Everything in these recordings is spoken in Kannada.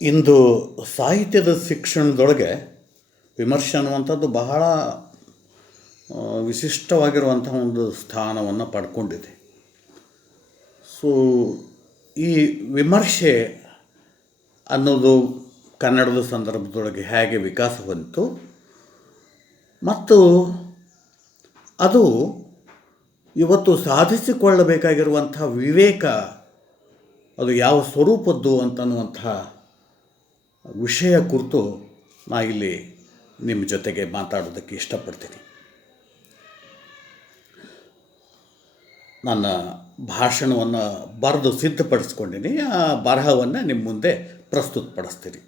ಇಂದು ಸಾಹಿತ್ಯದ ಶಿಕ್ಷಣದೊಳಗೆ ವಿಮರ್ಶೆ ಅನ್ನುವಂಥದ್ದು ಬಹಳ ವಿಶಿಷ್ಟವಾಗಿರುವಂಥ ಒಂದು ಸ್ಥಾನವನ್ನು ಪಡ್ಕೊಂಡಿದೆ. ಸೊ ಈ ವಿಮರ್ಶೆ ಅನ್ನೋದು ಕನ್ನಡದ ಸಂದರ್ಭದೊಳಗೆ ಹೇಗೆ ವಿಕಾಸ ಹೊಂದಿತು ಮತ್ತು ಅದು ಇವತ್ತು ಸಾಧಿಸಿಕೊಳ್ಳಬೇಕಾಗಿರುವಂಥ ವಿವೇಕ ಅದು ಯಾವ ಸ್ವರೂಪದ್ದು ಅಂತನ್ನುವಂಥ ವಿಷಯ ಕುರಿತು ನಾ ಇಲ್ಲಿ ನಿಮ್ಮ ಜೊತೆಗೆ ಮಾತಾಡೋದಕ್ಕೆ ಇಷ್ಟಪಡ್ತೀನಿ. ನನ್ನ ಭಾಷಣವನ್ನು ಬರೆದು ಸಿದ್ಧಪಡಿಸ್ಕೊಂಡಿನಿ. ಆ ಬರಹವನ್ನು ನಿಮ್ಮ ಮುಂದೆ ಪ್ರಸ್ತುತಪಡಿಸ್ತೀನಿ.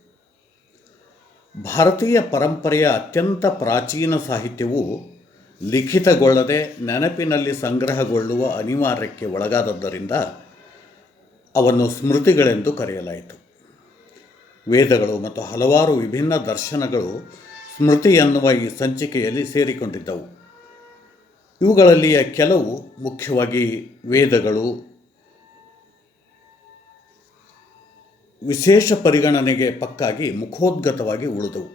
ಭಾರತೀಯ ಪರಂಪರೆಯ ಅತ್ಯಂತ ಪ್ರಾಚೀನ ಸಾಹಿತ್ಯವು ಲಿಖಿತಗೊಳ್ಳದೆ ನೆನಪಿನಲ್ಲಿ ಸಂಗ್ರಹಗೊಳ್ಳುವ ಅನಿವಾರ್ಯಕ್ಕೆ ಒಳಗಾದದ್ದರಿಂದ ಅವನ್ನು ಸ್ಮೃತಿಗಳೆಂದು ಕರೆಯಲಾಯಿತು. ವೇದಗಳು ಮತ್ತು ಹಲವಾರು ವಿಭಿನ್ನ ದರ್ಶನಗಳು ಸ್ಮೃತಿ ಎನ್ನುವ ಈ ಸಂಚಿಕೆಯಲ್ಲಿ ಸೇರಿಕೊಂಡಿದ್ದವು. ಇವುಗಳಲ್ಲಿಯ ಕೆಲವು, ಮುಖ್ಯವಾಗಿ ವೇದಗಳು, ವಿಶೇಷ ಪರಿಗಣನೆಗೆ ಪಕ್ಕಾಗಿ ಮುಖೋದ್ಗತವಾಗಿ ಉಳಿದವು.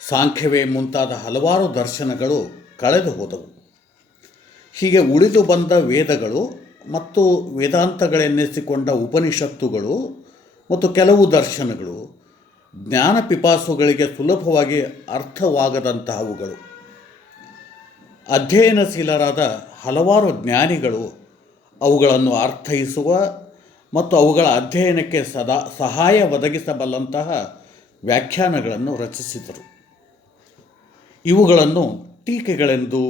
ಸಾಂಖ್ಯವೇ ಮುಂತಾದ ಹಲವಾರು ದರ್ಶನಗಳು ಕಳೆದು ಹೋದವು. ಹೀಗೆ ಉಳಿದು ಬಂದ ವೇದಗಳು ಮತ್ತು ವೇದಾಂತಗಳೆನ್ನಿಸಿಕೊಂಡ ಉಪನಿಷತ್ತುಗಳು ಮತ್ತು ಕೆಲವು ದರ್ಶನಗಳು ಜ್ಞಾನ ಪಿಪಾಸುಗಳಿಗೆ ಸುಲಭವಾಗಿ ಅರ್ಥವಾಗದಂತಹವುಗಳು. ಅಧ್ಯಯನಶೀಲರಾದ ಹಲವಾರು ಜ್ಞಾನಿಗಳು ಅವುಗಳನ್ನು ಅರ್ಥೈಸುವ ಮತ್ತು ಅವುಗಳ ಅಧ್ಯಯನಕ್ಕೆ ಸಹಾಯ ಒದಗಿಸಬಲ್ಲಂತಹ ವ್ಯಾಖ್ಯಾನಗಳನ್ನು ರಚಿಸಿದರು. ಇವುಗಳನ್ನು ಟೀಕೆಗಳೆಂದು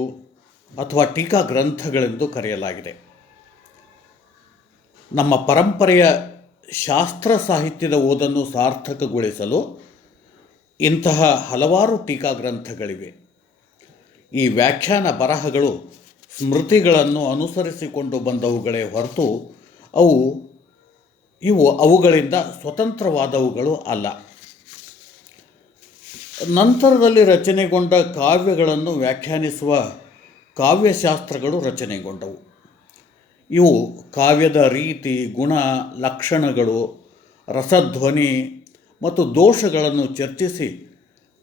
ಅಥವಾ ಟೀಕಾ ಗ್ರಂಥಗಳೆಂದು ಕರೆಯಲಾಗಿದೆ. ನಮ್ಮ ಪರಂಪರೆಯ ಶಾಸ್ತ್ರ ಸಾಹಿತ್ಯದ ಓದನ್ನು ಸಾರ್ಥಕಗೊಳಿಸಲು ಇಂತಹ ಹಲವಾರು ಟೀಕಾ ಗ್ರಂಥಗಳಿವೆ. ಈ ವ್ಯಾಖ್ಯಾನ ಬರಹಗಳು ಸ್ಮೃತಿಗಳನ್ನು ಅನುಸರಿಸಿಕೊಂಡು ಬಂದವುಗಳೇ ಹೊರತು ಅವುಗಳಿಂದ ಸ್ವತಂತ್ರವಾದವುಗಳು ಅಲ್ಲ. ನಂತರದಲ್ಲಿ ರಚನೆಗೊಂಡ ಕಾವ್ಯಗಳನ್ನು ವ್ಯಾಖ್ಯಾನಿಸುವ ಕಾವ್ಯಶಾಸ್ತ್ರಗಳು ರಚನೆಗೊಂಡವು. ಇವು ಕಾವ್ಯದ ರೀತಿ, ಗುಣ, ಲಕ್ಷಣಗಳು, ರಸಧ್ವನಿ ಮತ್ತು ದೋಷಗಳನ್ನು ಚರ್ಚಿಸಿ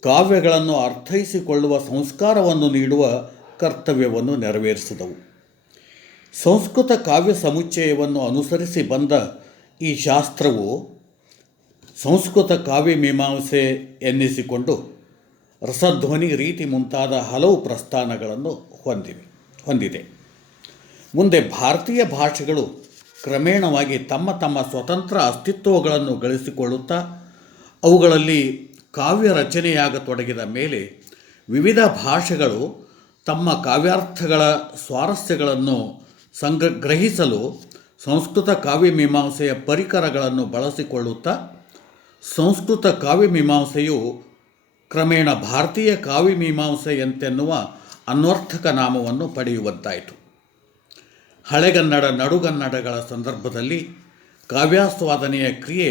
ಕಾವ್ಯಗಳನ್ನು ಅರ್ಥೈಸಿಕೊಳ್ಳುವ ಸಂಸ್ಕಾರವನ್ನು ನೀಡುವ ಕರ್ತವ್ಯವನ್ನು ನೆರವೇರಿಸಿದವು. ಸಂಸ್ಕೃತ ಕಾವ್ಯ ಸಮುಚ್ಚಯವನ್ನು ಅನುಸರಿಸಿ ಬಂದ ಈ ಶಾಸ್ತ್ರವು ಸಂಸ್ಕೃತ ಕಾವ್ಯ ಮೀಮಾಂಸೆ ಎನ್ನಿಸಿಕೊಂಡು ರಸಧ್ವನಿ, ರೀತಿ ಮುಂತಾದ ಹಲವು ಪ್ರಸ್ಥಾನಗಳನ್ನು ಹೊಂದಿದೆ. ಮುಂದೆ ಭಾರತೀಯ ಭಾಷೆಗಳು ಕ್ರಮೇಣವಾಗಿ ತಮ್ಮ ತಮ್ಮ ಸ್ವತಂತ್ರ ಅಸ್ತಿತ್ವಗಳನ್ನು ಗಳಿಸಿಕೊಳ್ಳುತ್ತಾ ಅವುಗಳಲ್ಲಿ ಕಾವ್ಯ ರಚನೆಯಾಗತೊಡಗಿದ ಮೇಲೆ ವಿವಿಧ ಭಾಷೆಗಳು ತಮ್ಮ ಕಾವ್ಯಾರ್ಥಗಳ ಸ್ವಾರಸ್ಯಗಳನ್ನು ಗ್ರಹಿಸಲು ಸಂಸ್ಕೃತ ಕಾವ್ಯಮೀಮಾಂಸೆಯ ಪರಿಕರಗಳನ್ನು ಬಳಸಿಕೊಳ್ಳುತ್ತಾ ಸಂಸ್ಕೃತ ಕಾವ್ಯಮೀಮಾಂಸೆಯು ಕ್ರಮೇಣ ಭಾರತೀಯ ಕಾವ್ಯಮೀಮಾಂಸೆಯಂತೆನ್ನುವ ಅನ್ವರ್ಥಕ ನಾಮವನ್ನು ಪಡೆಯುವಂತಾಯಿತು. ಹಳೆಗನ್ನಡ, ನಡುಗನ್ನಡಗಳ ಸಂದರ್ಭದಲ್ಲಿ ಕಾವ್ಯಾಸ್ವಾದನೆಯ ಕ್ರಿಯೆ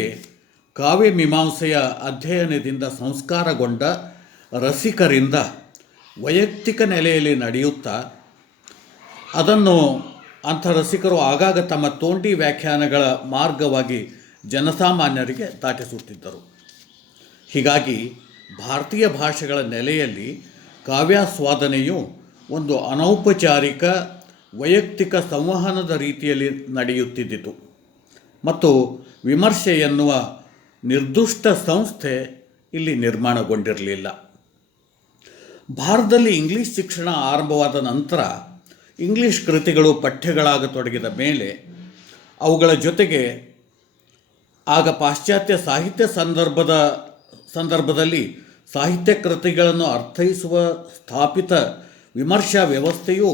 ಕಾವ್ಯಮೀಮಾಂಸೆಯ ಅಧ್ಯಯನದಿಂದ ಸಂಸ್ಕಾರಗೊಂಡ ರಸಿಕರಿಂದ ವೈಯಕ್ತಿಕ ನೆಲೆಯಲ್ಲಿ ನಡೆಯುತ್ತಾ ಅದನ್ನು ಅಂಥ ರಸಿಕರು ಆಗಾಗ ತಮ್ಮ ತೋಂಡಿ ವ್ಯಾಖ್ಯಾನಗಳ ಮಾರ್ಗವಾಗಿ ಜನಸಾಮಾನ್ಯರಿಗೆ ದಾಟಿಸುತ್ತಿದ್ದರು. ಹೀಗಾಗಿ ಭಾರತೀಯ ಭಾಷೆಗಳ ನೆಲೆಯಲ್ಲಿ ಕಾವ್ಯಾಸ್ವಾದನೆಯು ಒಂದು ಅನೌಪಚಾರಿಕ ವೈಯಕ್ತಿಕ ಸಂವಹನದ ರೀತಿಯಲ್ಲಿ ನಡೆಯುತ್ತಿದ್ದಿತು ಮತ್ತು ವಿಮರ್ಶೆ ಎನ್ನುವ ನಿರ್ದಿಷ್ಟ ಸಂಸ್ಥೆ ಇಲ್ಲಿ ನಿರ್ಮಾಣಗೊಂಡಿರಲಿಲ್ಲ. ಭಾರತದಲ್ಲಿ ಇಂಗ್ಲೀಷ್ ಶಿಕ್ಷಣ ಆರಂಭವಾದ ನಂತರ ಇಂಗ್ಲೀಷ್ ಕೃತಿಗಳು ಪಠ್ಯಗಳಾಗತೊಡಗಿದ ಮೇಲೆ ಅವುಗಳ ಜೊತೆಗೆ ಆಗ ಪಾಶ್ಚಾತ್ಯ ಸಾಹಿತ್ಯ ಸಂದರ್ಭದಲ್ಲಿ ಸಾಹಿತ್ಯ ಕೃತಿಗಳನ್ನು ಅರ್ಥೈಸುವ ಸ್ಥಾಪಿತ ವಿಮರ್ಶಾ ವ್ಯವಸ್ಥೆಯು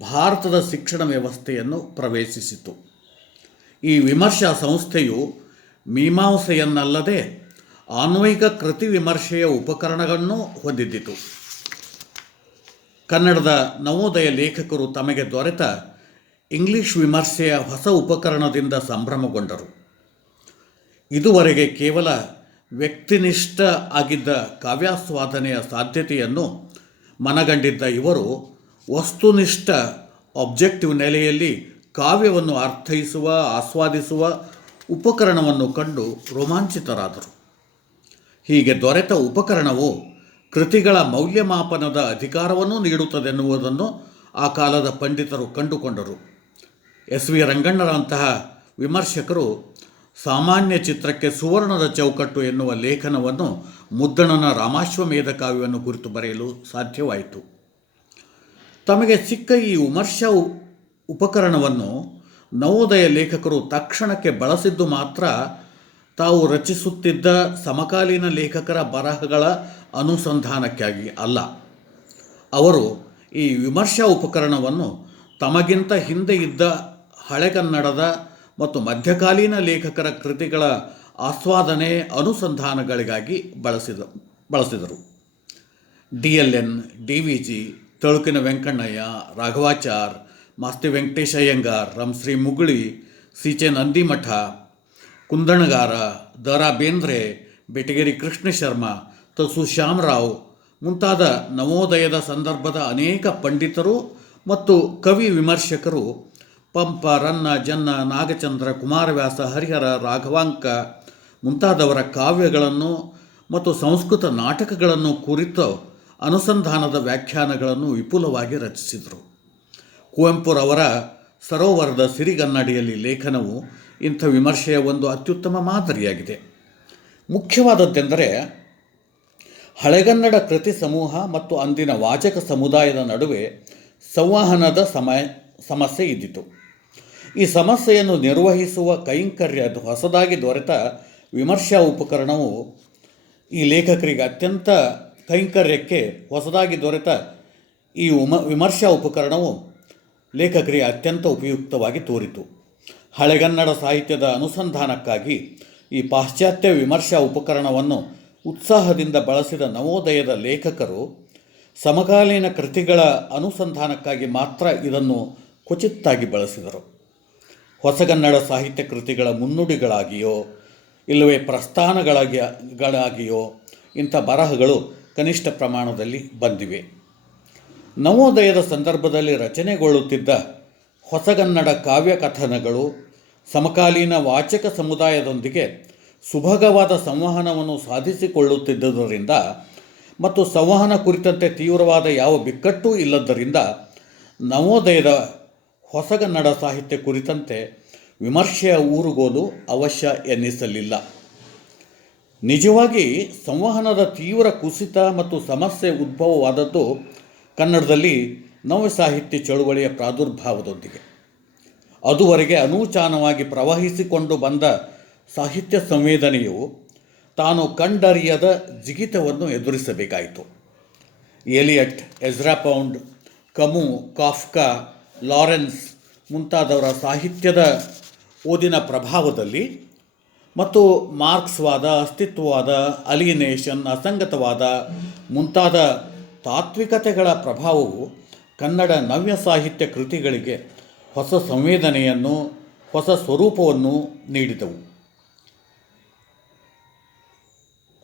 ಭಾರತದ ಶಿಕ್ಷಣ ವ್ಯವಸ್ಥೆಯನ್ನು ಪ್ರವೇಶಿಸಿತು. ಈ ವಿಮರ್ಶಾ ಸಂಸ್ಥೆಯು ಮೀಮಾಂಸೆಯನ್ನಲ್ಲದೆ ಆನ್ವಯಿಕ ಕೃತಿ ವಿಮರ್ಶೆಯ ಉಪಕರಣಗಳನ್ನು ಹೊಂದಿದ್ದಿತು. ಕನ್ನಡದ ನವೋದಯ ಲೇಖಕರು ತಮಗೆ ದೊರೆತ ಇಂಗ್ಲೀಷ್ ವಿಮರ್ಶೆಯ ಹೊಸ ಉಪಕರಣದಿಂದ ಸಂಭ್ರಮಗೊಂಡರು. ಇದುವರೆಗೆ ಕೇವಲ ವ್ಯಕ್ತಿನಿಷ್ಠ ಆಗಿದ್ದ ಕಾವ್ಯಾಸ್ವಾದನೆಯ ಸಾಧ್ಯತೆಯನ್ನು ಮನಗಂಡಿದ್ದ ಇವರು ವಸ್ತುನಿಷ್ಠ ಆಬ್ಜೆಕ್ಟಿವ್ ನೆಲೆಯಲ್ಲಿ ಕಾವ್ಯವನ್ನು ಅರ್ಥೈಸುವ, ಆಸ್ವಾದಿಸುವ ಉಪಕರಣವನ್ನು ಕಂಡು ರೋಮಾಂಚಿತರಾದರು. ಹೀಗೆ ದೊರೆತ ಉಪಕರಣವು ಕೃತಿಗಳ ಮೌಲ್ಯಮಾಪನದ ಅಧಿಕಾರವನ್ನು ನೀಡುತ್ತದೆನ್ನುವುದನ್ನು ಆ ಕಾಲದ ಪಂಡಿತರು ಕಂಡುಕೊಂಡರು. ಎಸ್ ವಿ ರಂಗಣ್ಣರಂತಹ ವಿಮರ್ಶಕರು ಸಾಮಾನ್ಯ ಚಿತ್ರಕ್ಕೆ ಸುವರ್ಣದ ಚೌಕಟ್ಟು ಎನ್ನುವ ಲೇಖನವನ್ನು ಮುದ್ದಣನ ರಾಮಾಶ್ವಮೇಧ ಕಾವ್ಯವನ್ನು ಕುರಿತು ಬರೆಯಲು ಸಾಧ್ಯವಾಯಿತು. ತಮಗೆ ಸಿಕ್ಕ ಈ ವಿಮರ್ಶಾ ಉಪಕರಣವನ್ನು ನವೋದಯ ಲೇಖಕರು ತಕ್ಷಣಕ್ಕೆ ಬಳಸಿದ್ದು ಮಾತ್ರ ತಾವು ರಚಿಸುತ್ತಿದ್ದ ಸಮಕಾಲೀನ ಲೇಖಕರ ಬರಹಗಳ ಅನುಸಂಧಾನಕ್ಕಾಗಿ ಅಲ್ಲ. ಅವರು ಈ ವಿಮರ್ಶಾ ಉಪಕರಣವನ್ನು ತಮಗಿಂತ ಹಿಂದೆ ಇದ್ದ ಹಳೆಗನ್ನಡದ ಮತ್ತು ಮಧ್ಯಕಾಲೀನ ಲೇಖಕರ ಕೃತಿಗಳ ಆಸ್ವಾದನೆ ಅನುಸಂಧಾನಗಳಿಗಾಗಿ ಬಳಸಿದರು. DLN, DVG, ತಳುಕಿನ ವೆಂಕಣ್ಣಯ್ಯ, ರಾಘವಾಚಾರ್, ಮಾಸ್ತಿ ವೆಂಕಟೇಶ ಅಯ್ಯಂಗಾರ್, ರಂಶ್ರೀ ಮುಗುಳಿ, ಸಿ.ಚೆ. ನಂದಿಮಠ, ಕುಂದಣಗಾರ, ದ.ರಾ. ಬೇಂದ್ರೆ, ಬೆಟಗೇರಿ ಕೃಷ್ಣ ಶರ್ಮ, ತಸು ಶ್ಯಾಮರಾವ್ ಮುಂತಾದ ನವೋದಯದ ಸಂದರ್ಭದ ಅನೇಕ ಪಂಡಿತರು ಮತ್ತು ಕವಿ ವಿಮರ್ಶಕರು ಪಂಪ, ರನ್ನ, ಜನ್ನ, ನಾಗಚಂದ್ರ, ಕುಮಾರವ್ಯಾಸ, ಹರಿಹರ, ರಾಘವಾಂಕ ಮುಂತಾದವರ ಕಾವ್ಯಗಳನ್ನು ಮತ್ತು ಸಂಸ್ಕೃತ ನಾಟಕಗಳನ್ನು ಕುರಿತು ಅನುಸಂಧಾನದ ವ್ಯಾಖ್ಯಾನಗಳನ್ನು ವಿಪುಲವಾಗಿ ರಚಿಸಿದರು. ಕುವೆಂಪುರವರ ಸರೋವರದ ಸಿರಿಗನ್ನಡಿಯಲ್ಲಿ ಲೇಖನವು ಇಂಥ ವಿಮರ್ಶೆಯ ಒಂದು ಅತ್ಯುತ್ತಮ ಮಾದರಿಯಾಗಿದೆ. ಮುಖ್ಯವಾದದ್ದೆಂದರೆ ಹಳೆಗನ್ನಡ ಕೃತಿ ಸಮೂಹ ಮತ್ತು ಅಂದಿನ ವಾಚಕ ಸಮುದಾಯದ ನಡುವೆ ಸಂವಹನದ ಸಮಸ್ಯೆ ಇದ್ದಿತು. ಈ ಸಮಸ್ಯೆಯನ್ನು ನಿರ್ವಹಿಸುವ ಹೊಸದಾಗಿ ದೊರೆತ ವಿಮರ್ಶಾ ಉಪಕರಣವು ಈ ಲೇಖಕರಿಗೆ ಹೊಸದಾಗಿ ದೊರೆತ ಈ ವಿಮರ್ಶಾ ಉಪಕರಣವು ಲೇಖಕರಿಗೆ ಅತ್ಯಂತ ಉಪಯುಕ್ತವಾಗಿ ತೋರಿತು. ಹಳೆಗನ್ನಡ ಸಾಹಿತ್ಯದ ಅನುಸಂಧಾನಕ್ಕಾಗಿ ಈ ಪಾಶ್ಚಾತ್ಯ ವಿಮರ್ಶಾ ಉಪಕರಣವನ್ನು ಉತ್ಸಾಹದಿಂದ ಬಳಸಿದ ನವೋದಯದ ಲೇಖಕರು ಸಮಕಾಲೀನ ಕೃತಿಗಳ ಅನುಸಂಧಾನಕ್ಕಾಗಿ ಮಾತ್ರ ಇದನ್ನು ಕ್ವಚಿತ್ತಾಗಿ ಬಳಸಿದರು. ಹೊಸಗನ್ನಡ ಸಾಹಿತ್ಯ ಕೃತಿಗಳ ಮುನ್ನುಡಿಗಳಾಗಿಯೋ ಇಲ್ಲವೇ ಪ್ರಸ್ಥಾನಗಳಾಗಿಯೋ ಇಂಥ ಬರಹಗಳು ಕನಿಷ್ಠ ಪ್ರಮಾಣದಲ್ಲಿ ಬಂದಿವೆ. ನವೋದಯದ ಸಂದರ್ಭದಲ್ಲಿ ರಚನೆಗೊಳ್ಳುತ್ತಿದ್ದ ಹೊಸಗನ್ನಡ ಕಾವ್ಯಕಥನಗಳು ಸಮಕಾಲೀನ ವಾಚಕ ಸಮುದಾಯದೊಂದಿಗೆ ಸುಭಗವಾದ ಸಂವಹನವನ್ನು ಸಾಧಿಸಿಕೊಳ್ಳುತ್ತಿದ್ದುದರಿಂದ ಮತ್ತು ಸಂವಹನ ಕುರಿತಂತೆ ತೀವ್ರವಾದ ಯಾವ ಬಿಕ್ಕಟ್ಟೂ ಇಲ್ಲದ್ದರಿಂದ ನವೋದಯದ ಹೊಸಗನ್ನಡ ಸಾಹಿತ್ಯ ಕುರಿತಂತೆ ವಿಮರ್ಶೆಯ ಊರುಗೋಲು ಅವಶ್ಯ ಎನ್ನಿಸಲಿಲ್ಲ. ನಿಜವಾಗಿ ಸಂವಹನದ ತೀವ್ರ ಕುಸಿತ ಮತ್ತು ಸಮಸ್ಯೆ ಉದ್ಭವವಾದದ್ದು ಕನ್ನಡದಲ್ಲಿ ನವ್ಯ ಸಾಹಿತ್ಯ ಚಳುವಳಿಯ ಪ್ರಾದುರ್ಭಾವದೊಂದಿಗೆ. ಅದುವರೆಗೆ ಅನೂಚಾನವಾಗಿ ಪ್ರವಹಿಸಿಕೊಂಡು ಬಂದ ಸಾಹಿತ್ಯ ಸಂವೇದನೆಯು ತಾನು ಕಂಡರಿಯದ ಜಿಗಿತವನ್ನು ಎದುರಿಸಬೇಕಾಯಿತು. Eliot, Ezra Pound, Camus, Kafka, Lawrence ಮುಂತಾದವರ ಸಾಹಿತ್ಯದ ಓದಿನ ಪ್ರಭಾವದಲ್ಲಿ ಮತ್ತು ಮಾರ್ಕ್ಸ್ವಾದ, ಅಸ್ತಿತ್ವವಾದ, ಅಲಿಯನೇಷನ್, ಅಸಂಗತವಾದ ಮುಂತಾದ ತಾತ್ವಿಕತೆಗಳ ಪ್ರಭಾವವು ಕನ್ನಡ ನವ್ಯ ಸಾಹಿತ್ಯ ಕೃತಿಗಳಿಗೆ ಹೊಸ ಸಂವೇದನೆಯನ್ನು, ಹೊಸ ಸ್ವರೂಪವನ್ನು ನೀಡಿದವು.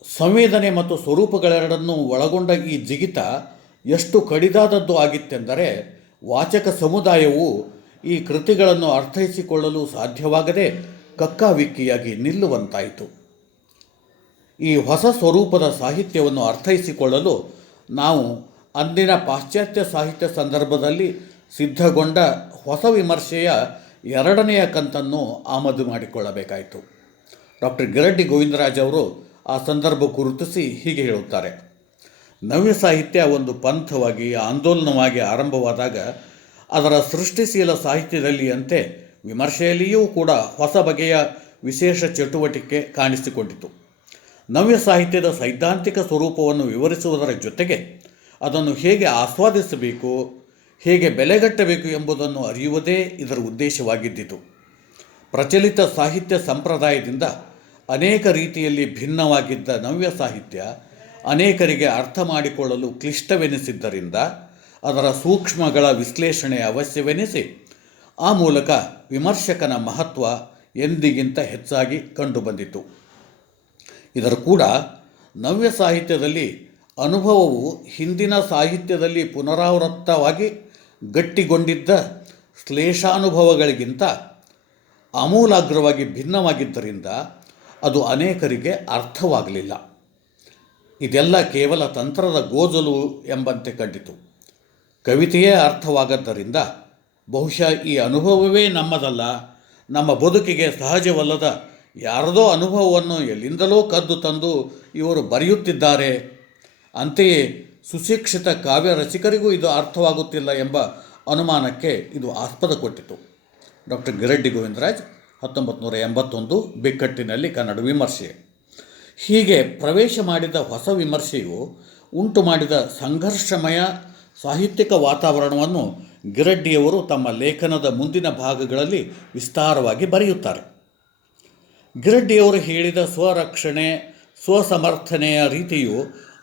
ಸಂವೇದನೆ ಮತ್ತು ಸ್ವರೂಪಗಳೆರಡನ್ನೂ ಒಳಗೊಂಡ ಈ ಜಿಗಿತ ಎಷ್ಟು ಕಡಿದಾದದ್ದು ಆಗಿತ್ತೆಂದರೆ ವಾಚಕ ಸಮುದಾಯವು ಈ ಕೃತಿಗಳನ್ನು ಅರ್ಥೈಸಿಕೊಳ್ಳಲು ಸಾಧ್ಯವಾಗದೆ ಕಕ್ಕಾವಿಕ್ಕಿಯಾಗಿ ನಿಲ್ಲುವಂತಾಯಿತು. ಈ ಹೊಸ ಸ್ವರೂಪದ ಸಾಹಿತ್ಯವನ್ನು ಅರ್ಥೈಸಿಕೊಳ್ಳಲು ನಾವು ಅಂದಿನ ಪಾಶ್ಚಾತ್ಯ ಸಾಹಿತ್ಯ ಸಂದರ್ಭದಲ್ಲಿ ಸಿದ್ಧಗೊಂಡ ಹೊಸ ವಿಮರ್ಶೆಯ ಎರಡನೆಯ ಕಂತನ್ನು ಆಮದು ಮಾಡಿಕೊಳ್ಳಬೇಕಾಯಿತು. ಡಾಕ್ಟರ್ ಗಿರಡ್ಡಿ ಗೋವಿಂದರಾಜ್ ಅವರು ಆ ಸಂದರ್ಭ ಗುರುತಿಸಿ ಹೀಗೆ ಹೇಳುತ್ತಾರೆ: ನವ್ಯ ಸಾಹಿತ್ಯ ಒಂದು ಪಂಥವಾಗಿ, ಆಂದೋಲನವಾಗಿ ಆರಂಭವಾದಾಗ ಅದರ ಸೃಷ್ಟಿಶೀಲ ಸಾಹಿತ್ಯದಲ್ಲಿಯಂತೆ ವಿಮರ್ಶೆಯಲ್ಲಿಯೂ ಕೂಡ ಹೊಸ ಬಗೆಯ ವಿಶೇಷ ಚಟುವಟಿಕೆ ಕಾಣಿಸಿಕೊಂಡಿತು. ನವ್ಯ ಸಾಹಿತ್ಯದ ಸೈದ್ಧಾಂತಿಕ ಸ್ವರೂಪವನ್ನು ವಿವರಿಸುವುದರ ಜೊತೆಗೆ ಅದನ್ನು ಹೇಗೆ ಆಸ್ವಾದಿಸಬೇಕು, ಹೇಗೆ ಬೆಲೆಗಟ್ಟಬೇಕು ಎಂಬುದನ್ನು ಅರಿಯುವುದೇ ಇದರ ಉದ್ದೇಶವಾಗಿದ್ದಿತು. ಪ್ರಚಲಿತ ಸಾಹಿತ್ಯ ಸಂಪ್ರದಾಯದಿಂದ ಅನೇಕ ರೀತಿಯಲ್ಲಿ ಭಿನ್ನವಾಗಿದ್ದ ನವ್ಯ ಸಾಹಿತ್ಯ ಅನೇಕರಿಗೆ ಅರ್ಥ ಮಾಡಿಕೊಳ್ಳಲು ಕ್ಲಿಷ್ಟವೆನಿಸಿದ್ದರಿಂದ ಅದರ ಸೂಕ್ಷ್ಮಗಳ ವಿಶ್ಲೇಷಣೆ ಅವಶ್ಯವೆನಿಸಿ ಆ ಮೂಲಕ ವಿಮರ್ಶಕನ ಮಹತ್ವ ಎಂದಿಗಿಂತ ಹೆಚ್ಚಾಗಿ ಕಂಡುಬಂದಿತು. ಇದರ ಕೂಡ ನವ್ಯ ಸಾಹಿತ್ಯದಲ್ಲಿ ಅನುಭವವು ಹಿಂದಿನ ಸಾಹಿತ್ಯದಲ್ಲಿ ಪುನರಾವೃತ್ತವಾಗಿ ಗಟ್ಟಿಗೊಂಡಿದ್ದ ಶ್ಲೇಷಾನುಭವಗಳಿಗಿಂತ ಆಮೂಲಾಗ್ರವಾಗಿ ಭಿನ್ನವಾಗಿದ್ದರಿಂದ ಅದು ಅನೇಕರಿಗೆ ಅರ್ಥವಾಗಲಿಲ್ಲ. ಇದೆಲ್ಲ ಕೇವಲ ತಂತ್ರದ ಗೋಜಲು ಎಂಬಂತೆ ಕಂಡಿತು. ಕವಿತೆಯೇ ಅರ್ಥವಾಗದ್ದರಿಂದ ಬಹುಶಃ ಈ ಅನುಭವವೇ ನಮ್ಮದಲ್ಲ, ನಮ್ಮ ಬದುಕಿಗೆ ಸಹಜವಲ್ಲದ ಯಾರದೋ ಅನುಭವವನ್ನು ಎಲ್ಲಿಂದಲೋ ಕದ್ದು ತಂದು ಇವರು ಬರೆಯುತ್ತಿದ್ದಾರೆ, ಅಂತೆಯೇ ಸುಶಿಕ್ಷಿತ ಕಾವ್ಯ ರಸಿಕರಿಗೂ ಇದು ಅರ್ಥವಾಗುತ್ತಿಲ್ಲ ಎಂಬ ಅನುಮಾನಕ್ಕೆ ಇದು ಆಸ್ಪದ ಕೊಟ್ಟಿತು. ಡಾಕ್ಟರ್ ಗಿರಡ್ಡಿ ಗೋವಿಂದರಾಜ್ 1981 ಬಿಕ್ಕಟ್ಟಿನಲ್ಲಿ ಕನ್ನಡ ವಿಮರ್ಶೆ. ಹೀಗೆ ಪ್ರವೇಶ ಮಾಡಿದ ಹೊಸ ವಿಮರ್ಶೆಯು ಉಂಟು ಮಾಡಿದ ಸಂಘರ್ಷಮಯ ಸಾಹಿತ್ಯಿಕ ವಾತಾವರಣವನ್ನು ಗಿರಡ್ಡಿಯವರು ತಮ್ಮ ಲೇಖನದ ಮುಂದಿನ ಭಾಗಗಳಲ್ಲಿ ವಿಸ್ತಾರವಾಗಿ ಬರೆಯುತ್ತಾರೆ. ಗಿರಡ್ಡಿಯವರು ಹೇಳಿದ ಸ್ವರಕ್ಷಣೆ, ಸ್ವಸಮರ್ಥನೆಯ ರೀತಿಯು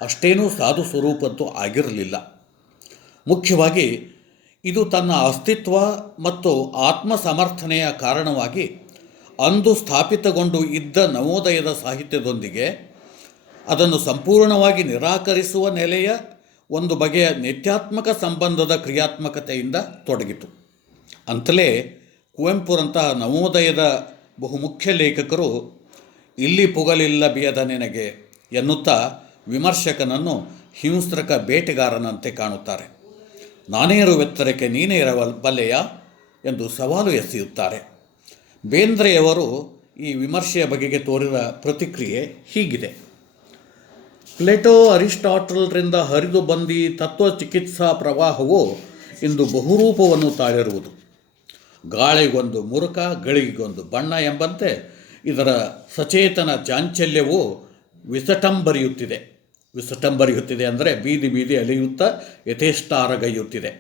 ಅಷ್ಟೇನೂ ಸಾಧು ಸ್ವರೂಪದ್ದು ಆಗಿರಲಿಲ್ಲ. ಮುಖ್ಯವಾಗಿ ಇದು ತನ್ನ ಅಸ್ತಿತ್ವ ಮತ್ತು ಆತ್ಮಸಮರ್ಥನೆಯ ಕಾರಣವಾಗಿ ಅಂದು ಸ್ಥಾಪಿತಗೊಂಡು ಇದ್ದ ನವೋದಯದ ಸಾಹಿತ್ಯದೊಂದಿಗೆ ಅದನ್ನು ಸಂಪೂರ್ಣವಾಗಿ ನಿರಾಕರಿಸುವ ನೆಲೆಯ ಒಂದು ಬಗೆಯ ನಿತ್ಯಾತ್ಮಕ ಸಂಬಂಧದ ಕ್ರಿಯಾತ್ಮಕತೆಯಿಂದ ತೊಡಗಿತು. ಅಂತಲೇ ಕುವೆಂಪುರಂತಹ ನವೋದಯದ ಬಹುಮುಖ್ಯ ಲೇಖಕರು ಇಲ್ಲಿ ಪುಗಲಿಲ್ಲ ಬಿಯದ ನೆನಗೆ ಎನ್ನುತ್ತಾ ವಿಮರ್ಶಕನನ್ನು ಹಿಂಸ್ರಕ ಬೇಟೆಗಾರನಂತೆ ಕಾಣುತ್ತಾರೆ. ನಾನೇರುವೆತ್ತರಕ್ಕೆ ನೀನೇ ಇರಬಲ್ಲೆಯ ಎಂದು ಸವಾಲು ಎಸೆಯುತ್ತಾರೆ. ಬೇಂದ್ರೆಯವರು ಈ ವಿಮರ್ಶೆಯ ಬಗೆಗೆ ತೋರಿದ ಪ್ರತಿಕ್ರಿಯೆ ಹೀಗಿದೆ: ಪ್ಲೇಟೋ, ಅರಿಸ್ಟಾಟಲ್ರಿಂದ ಹರಿದು ಬಂದಿ ತತ್ವ ಚಿಕಿತ್ಸಾ ಪ್ರವಾಹವು ಇಂದು ಬಹುರೂಪವನ್ನು ತಾಳಿರುವುದು. ಗಾಳಿಗೊಂದು ಮುರುಕ, ಗಳಿಗೊಂದು ಬಣ್ಣ ಎಂಬಂತೆ ಇದರ ಸಚೇತನ ಚಾಂಚಲ್ಯವು ವಿಸಟಂಬರಿಯುತ್ತಿದೆ ಅಂದರೆ ಬೀದಿ ಬೀದಿ ಅಲೆಯುತ್ತಾ ಯಥೇಷ್ಟಾಚಾರಗೈಯುತ್ತಿದೆ.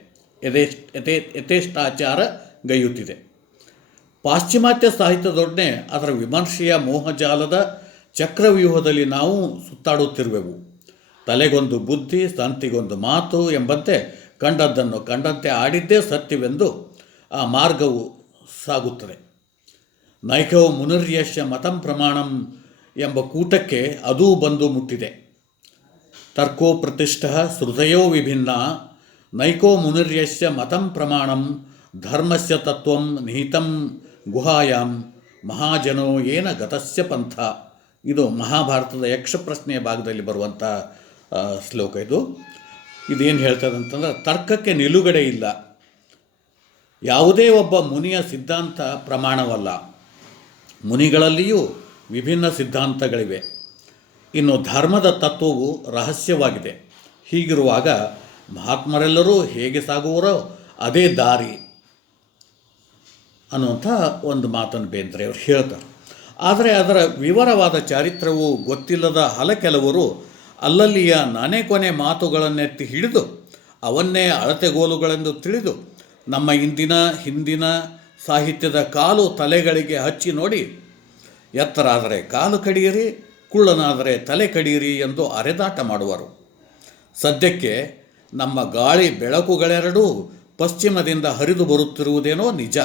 ಪಾಶ್ಚಿಮಾತ್ಯ ಸಾಹಿತ್ಯದೊಡನೆ ಅದರ ವಿಮರ್ಶೆಯ ಮೋಹಜಾಲದ ಚಕ್ರವ್ಯೂಹದಲ್ಲಿ ನಾವು ಸುತ್ತಾಡುತ್ತಿರುವೆವು. ತಲೆಗೊಂದು ಬುದ್ಧಿ, ಸಂತಿಗೊಂದು ಮಾತು ಎಂಬಂತೆ ಕಂಡದ್ದನ್ನು ಕಂಡಂತೆ ಆಡಿದ್ದೇ ಸತ್ಯವೆಂದು ಆ ಮಾರ್ಗವು ಸಾಗುತ್ತದೆ. ನೈಕೋ ಮುನಿರ್ಯಶ್ಯ ಮತಂ ಪ್ರಮಾಣಂ ಎಂಬ ಕೂಟಕ್ಕೆ ಅದೂ ಬಂದು ಮುಟ್ಟಿದೆ. ತರ್ಕೋ ಪ್ರತಿಷ್ಠ ಶ್ರುತಯೋ ವಿಭಿನ್ನ ನೈಕೋ ಮುನಿರ್ಯಶ್ಯ ಮತಂ ಪ್ರಮಾಣಂ ಧರ್ಮಸ್ಯ ತತ್ವಂ ನಿಹಿತಂ ಗುಹಾಯಾಂ ಮಹಾಜನೋ ಏನ ಗತಸ್ಯ ಪಂಥ. ಇದು ಮಹಾಭಾರತದ ಯಕ್ಷ ಪ್ರಶ್ನೆಯ ಭಾಗದಲ್ಲಿ ಬರುವಂಥ ಶ್ಲೋಕ. ಇದೇನು ಹೇಳ್ತದೆ ಅಂತಂದ್ರೆ, ತರ್ಕಕ್ಕೆ ನಿಲುಗಡೆ ಇಲ್ಲ. ಯಾವುದೇ ಒಬ್ಬ ಮುನಿಯ ಸಿದ್ಧಾಂತ ಪ್ರಮಾಣವಲ್ಲ. ಮುನಿಗಳಲ್ಲಿಯೂ ವಿಭಿನ್ನ ಸಿದ್ಧಾಂತಗಳಿವೆ. ಇನ್ನು ಧರ್ಮದ ತತ್ವವು ರಹಸ್ಯವಾಗಿದೆ. ಹೀಗಿರುವಾಗ ಮಹಾತ್ಮರೆಲ್ಲರೂ ಹೇಗೆ ಸಾಗುವರೋ ಅದೇ ದಾರಿ ಅನ್ನುವಂಥ ಒಂದು ಮಾತನ್ನು ಬೇಂದ್ರೆಯವರು ಹೇಳ್ತಾರೆ. ಆದರೆ ಅದರ ವಿವರವಾದ ಚಾರಿತ್ರವು ಗೊತ್ತಿಲ್ಲದ ಕೆಲವರು ಅಲ್ಲಲ್ಲಿಯ ನಾನೇ ಕೊನೆ ಮಾತುಗಳನ್ನೆತ್ತಿ ಹಿಡಿದು ಅವನ್ನೇ ಅಳತೆಗೋಲುಗಳೆಂದು ತಿಳಿದು ನಮ್ಮ ಹಿಂದಿನ ಸಾಹಿತ್ಯದ ಕಾಲು ತಲೆಗಳಿಗೆ ಹಚ್ಚಿ ನೋಡಿ, ಎತ್ತರ ಆದರೆ ಕಾಲು ಕಡಿಯಿರಿ, ಕುಳ್ಳನಾದರೆ ತಲೆ ಕಡಿಯಿರಿ ಎಂದು ಅರೆದಾಟ ಮಾಡುವರು. ಸದ್ಯಕ್ಕೆ ನಮ್ಮ ಗಾಳಿ ಬೆಳಕುಗಳೆರಡೂ ಪಶ್ಚಿಮದಿಂದ ಹರಿದು ಬರುತ್ತಿರುವುದೇನೋ ನಿಜ.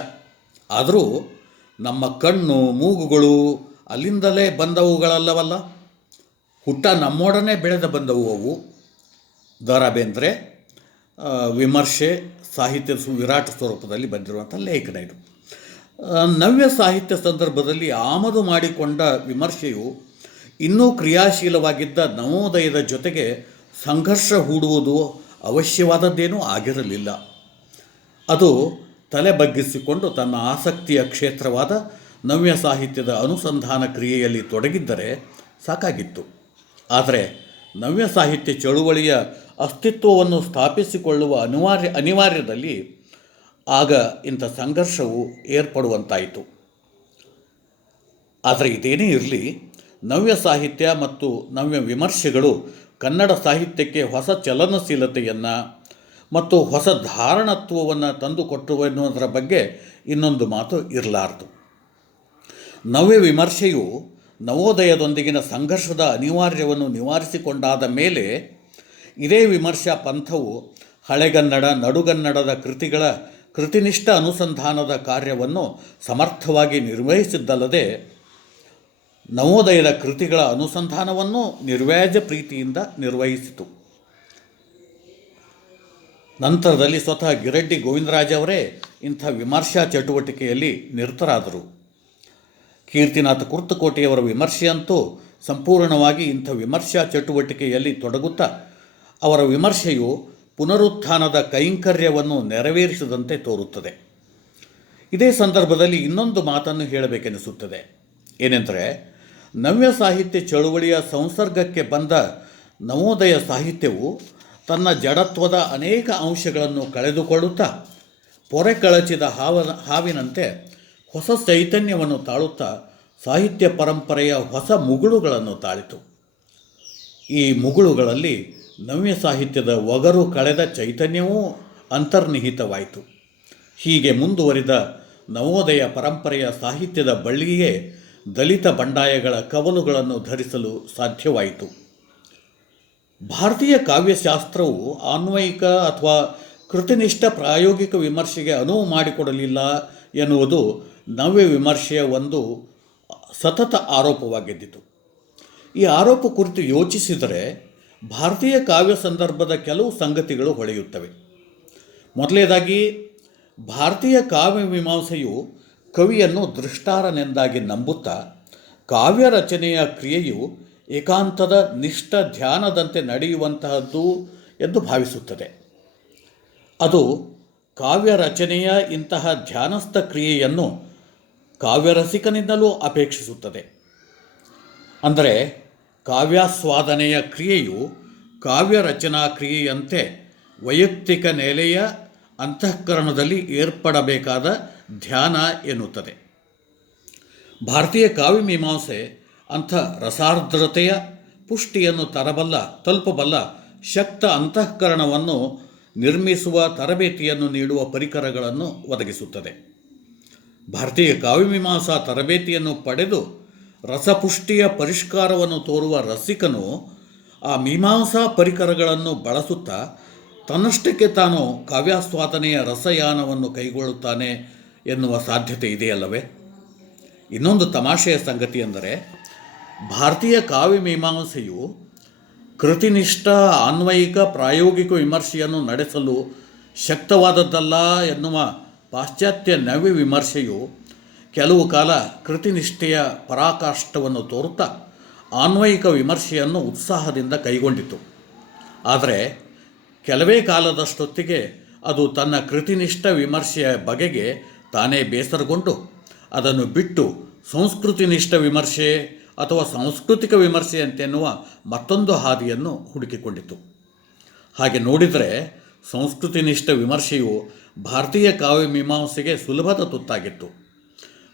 ಆದರೂ ನಮ್ಮ ಕಣ್ಣು ಮೂಗುಗಳು ಅಲ್ಲಿಂದಲೇ ಬಂದವುಗಳಲ್ಲವಲ್ಲ, ಹುಟ್ಟ ನಮ್ಮೊಡನೆ ಬೆಳೆದ ಬಂದವು ಅವು. ದ ರಾ ಬೇಂದ್ರೆ ವಿಮರ್ಶೆ ಸಾಹಿತ್ಯದ ವಿರಾಟ ಸ್ವರೂಪದಲ್ಲಿ ಬಂದಿರುವಂಥ ಲೇಖನ ಇದು. ನವ್ಯ ಸಾಹಿತ್ಯ ಸಂದರ್ಭದಲ್ಲಿ ಆಮದು ಮಾಡಿಕೊಂಡ ವಿಮರ್ಶೆಯು ಇನ್ನೂ ಕ್ರಿಯಾಶೀಲವಾಗಿದ್ದ ನವೋದಯದ ಜೊತೆಗೆ ಸಂಘರ್ಷ ಹೂಡುವುದು ಅವಶ್ಯವಾದದ್ದೇನೂ ಆಗಿರಲಿಲ್ಲ. ಅದು ತಲೆ ಬಗ್ಗಿಸಿಕೊಂಡು ತನ್ನ ಆಸಕ್ತಿಯ ಕ್ಷೇತ್ರವಾದ ನವ್ಯ ಸಾಹಿತ್ಯದ ಅನುಸಂಧಾನ ಕ್ರಿಯೆಯಲ್ಲಿ ತೊಡಗಿದ್ದರೆ ಸಾಕಾಗಿತ್ತು. ಆದರೆ ನವ್ಯ ಸಾಹಿತ್ಯ ಚಳುವಳಿಯ ಅಸ್ತಿತ್ವವನ್ನು ಸ್ಥಾಪಿಸಿಕೊಳ್ಳುವ ಅನಿವಾರ್ಯದಲ್ಲಿ ಆಗ ಇಂಥ ಸಂಘರ್ಷವು ಏರ್ಪಡುವಂತಾಯಿತು. ಆದರೆ ಇದೇನೇ ಇರಲಿ, ನವ್ಯ ಸಾಹಿತ್ಯ ಮತ್ತು ನವ್ಯ ವಿಮರ್ಶೆಗಳು ಕನ್ನಡ ಸಾಹಿತ್ಯಕ್ಕೆ ಹೊಸ ಚಲನಶೀಲತೆಯನ್ನು ಮತ್ತು ಹೊಸ ಧಾರಣತ್ವವನ್ನು ತಂದುಕೊಟ್ಟವು ಎನ್ನುವುದರ ಬಗ್ಗೆ ಇನ್ನೊಂದು ಮಾತು ಇರಲಾರದು. ನವ್ಯ ವಿಮರ್ಶೆಯು ನವೋದಯದೊಂದಿಗಿನ ಸಂಘರ್ಷದ ಅನಿವಾರ್ಯವನ್ನು ನಿವಾರಿಸಿಕೊಂಡಾದ ಮೇಲೆ ಇದೇ ವಿಮರ್ಶಾ ಪಂಥವು ಹಳೆಗನ್ನಡ, ನಡುಗನ್ನಡದ ಕೃತಿಗಳ ಕೃತಿನಿಷ್ಠ ಅನುಸಂಧಾನದ ಕಾರ್ಯವನ್ನು ಸಮರ್ಥವಾಗಿ ನಿರ್ವಹಿಸಿದ್ದಲ್ಲದೆ ನವೋದಯದ ಕೃತಿಗಳ ಅನುಸಂಧಾನವನ್ನು ನಿರ್ವ್ಯಾಜ ಪ್ರೀತಿಯಿಂದ ನಿರ್ವಹಿಸಿತು. ನಂತರದಲ್ಲಿ ಸ್ವತಃ ಗಿರಡ್ಡಿ ಗೋವಿಂದರಾಜ್ ಅವರೇ ಇಂಥ ವಿಮರ್ಶಾ ಚಟುವಟಿಕೆಯಲ್ಲಿ ನಿರತರಾದರು. ಕೀರ್ತಿನಾಥ ಕುರ್ತಕೋಟಿಯವರ ವಿಮರ್ಶೆಯಂತೂ ಸಂಪೂರ್ಣವಾಗಿ ಇಂಥ ವಿಮರ್ಶಾ ಚಟುವಟಿಕೆಯಲ್ಲಿ ತೊಡಗುತ್ತಾ ಅವರ ವಿಮರ್ಶೆಯು ಪುನರುತ್ಥಾನದ ಕೈಂಕರ್ಯವನ್ನು ನೆರವೇರಿಸಿದಂತೆ ತೋರುತ್ತದೆ. ಇದೇ ಸಂದರ್ಭದಲ್ಲಿ ಇನ್ನೊಂದು ಮಾತನ್ನು ಹೇಳಬೇಕೆನಿಸುತ್ತದೆ. ಏನೆಂದರೆ, ನವ್ಯ ಸಾಹಿತ್ಯ ಚಳುವಳಿಯ ಸಂಸರ್ಗಕ್ಕೆ ಬಂದ ನವೋದಯ ಸಾಹಿತ್ಯವು ತನ್ನ ಜಡತ್ವದ ಅನೇಕ ಅಂಶಗಳನ್ನು ಕಳೆದುಕೊಳ್ಳುತ್ತಾ ಪೊರೆ ಕಳಚಿದ ಹಾವಿನಂತೆ ಹೊಸ ಚೈತನ್ಯವನ್ನು ತಾಳುತ್ತಾ ಸಾಹಿತ್ಯ ಪರಂಪರೆಯ ಹೊಸ ಮುಗುಳುಗಳನ್ನು ತಾಳಿತು. ಈ ಮುಗುಳುಗಳಲ್ಲಿ ನವ್ಯ ಸಾಹಿತ್ಯದ ಒಗರು ಕಳೆದ ಚೈತನ್ಯವೂ ಅಂತರ್ನಿಹಿತವಾಯಿತು. ಹೀಗೆ ಮುಂದುವರಿದ ನವೋದಯ ಪರಂಪರೆಯ ಸಾಹಿತ್ಯದ ಬಳ್ಳಿಯೇ ದಲಿತ ಬಂಡಾಯಗಳ ಕವಲುಗಳನ್ನು ಧರಿಸಲು ಸಾಧ್ಯವಾಯಿತು. ಭಾರತೀಯ ಕಾವ್ಯಶಾಸ್ತ್ರವು ಆನ್ವಯಿಕ ಅಥವಾ ಕೃತಿನಿಷ್ಠ ಪ್ರಾಯೋಗಿಕ ವಿಮರ್ಶೆಗೆ ಅನುವು ಮಾಡಿಕೊಡಲಿಲ್ಲ ಎನ್ನುವುದು ನವ್ಯ ವಿಮರ್ಶೆಯ ಒಂದು ಸತತ ಆರೋಪವಾಗಿದ್ದಿತು. ಈ ಆರೋಪ ಕುರಿತು ಯೋಚಿಸಿದರೆ ಭಾರತೀಯ ಕಾವ್ಯ ಸಂದರ್ಭದ ಕೆಲವು ಸಂಗತಿಗಳು ಹೊಳೆಯುತ್ತವೆ. ಮೊದಲನೇದಾಗಿ, ಭಾರತೀಯ ಕಾವ್ಯ ಮೀಮಾಂಸೆಯು ಕವಿಯನ್ನು ದೃಷ್ಟಾರನೆಂದಾಗಿ ನಂಬುತ್ತಾ ಕಾವ್ಯ ರಚನೆಯ ಕ್ರಿಯೆಯು ಏಕಾಂತದ ನಿಷ್ಠ ಧ್ಯಾನದಂತೆ ನಡೆಯುವಂತಹದ್ದು ಎಂದು ಭಾವಿಸುತ್ತದೆ. ಅದು ಕಾವ್ಯ ರಚನೆಯ ಇಂತಹ ಧ್ಯಾನಸ್ಥ ಕ್ರಿಯೆಯನ್ನು ಕಾವ್ಯರಸಿಕನಿಂದಲೂ ಅಪೇಕ್ಷಿಸುತ್ತದೆ. ಅಂದರೆ ಕಾವ್ಯಾಸ್ವಾದನೆಯ ಕ್ರಿಯೆಯು ಕಾವ್ಯ ರಚನಾ ಕ್ರಿಯೆಯಂತೆ ವೈಯಕ್ತಿಕ ನೆಲೆಯ ಅಂತಃಕರಣದಲ್ಲಿ ಏರ್ಪಡಬೇಕಾದ ಧ್ಯಾನ ಎನ್ನುತ್ತದೆ. ಭಾರತೀಯ ಕಾವ್ಯಮೀಮಾಂಸೆ ಅಂಥ ರಸಾರ್ದ್ರತೆಯ ಪುಷ್ಟಿಯನ್ನು ತಲುಪಬಲ್ಲ ಶಕ್ತ ಅಂತಃಕರಣವನ್ನು ನಿರ್ಮಿಸುವ ತರಬೇತಿಯನ್ನು ನೀಡುವ ಪರಿಕರಗಳನ್ನು ಒದಗಿಸುತ್ತದೆ. ಭಾರತೀಯ ಕಾವ್ಯಮೀಮಾಂಸಾ ತರಬೇತಿಯನ್ನು ಪಡೆದು ರಸಪುಷ್ಟಿಯ ಪರಿಷ್ಕಾರವನ್ನು ತೋರುವ ರಸಿಕನು ಆ ಮೀಮಾಂಸಾ ಪರಿಕರಗಳನ್ನು ಬಳಸುತ್ತಾ ತನ್ನಷ್ಟಕ್ಕೆ ತಾನು ಕಾವ್ಯಾಸ್ವಾದನೆಯ ರಸಯಾನವನ್ನು ಕೈಗೊಳ್ಳುತ್ತಾನೆ ಎನ್ನುವ ಸಾಧ್ಯತೆ ಇದೆಯಲ್ಲವೇ? ಇನ್ನೊಂದು ತಮಾಷೆಯ ಸಂಗತಿ ಎಂದರೆ, ಭಾರತೀಯ ಕಾವ್ಯಮೀಮಾಂಸೆಯು ಕೃತಿನಿಷ್ಠ ಅನ್ವಯಿಕ ಪ್ರಾಯೋಗಿಕ ವಿಮರ್ಶೆಯನ್ನು ನಡೆಸಲು ಶಕ್ತವಾದದ್ದಲ್ಲ ಎನ್ನುವ ಪಾಶ್ಚಾತ್ಯ ನವ್ಯ ವಿಮರ್ಶೆಯು ಕೆಲವು ಕಾಲ ಕೃತಿನಿಷ್ಠೆಯ ಪರಾಕಾಷ್ಠವನ್ನು ತೋರುತ್ತಾ ಆನ್ವಯಿಕ ವಿಮರ್ಶೆಯನ್ನು ಉತ್ಸಾಹದಿಂದ ಕೈಗೊಂಡಿತು. ಆದರೆ ಕೆಲವೇ ಕಾಲದಷ್ಟೊತ್ತಿಗೆ ಅದು ತನ್ನ ಕೃತಿನಿಷ್ಠ ವಿಮರ್ಶೆಯ ಬಗೆಗೆ ತಾನೇ ಬೇಸರಗೊಂಡು ಅದನ್ನು ಬಿಟ್ಟು ಸಂಸ್ಕೃತಿನಿಷ್ಠ ವಿಮರ್ಶೆ ಅಥವಾ ಸಾಂಸ್ಕೃತಿಕ ವಿಮರ್ಶೆ ಅಂತೆನ್ನುವ ಮತ್ತೊಂದು ಹಾದಿಯನ್ನು ಹುಡುಕಿಕೊಂಡಿತು. ಹಾಗೆ ನೋಡಿದರೆ ಸಂಸ್ಕೃತಿನಿಷ್ಠ ವಿಮರ್ಶೆಯು ಭಾರತೀಯ ಕಾವ್ಯಮೀಮಾಂಸೆಗೆ ಸುಲಭದ ತುತ್ತಾಗಿತ್ತು.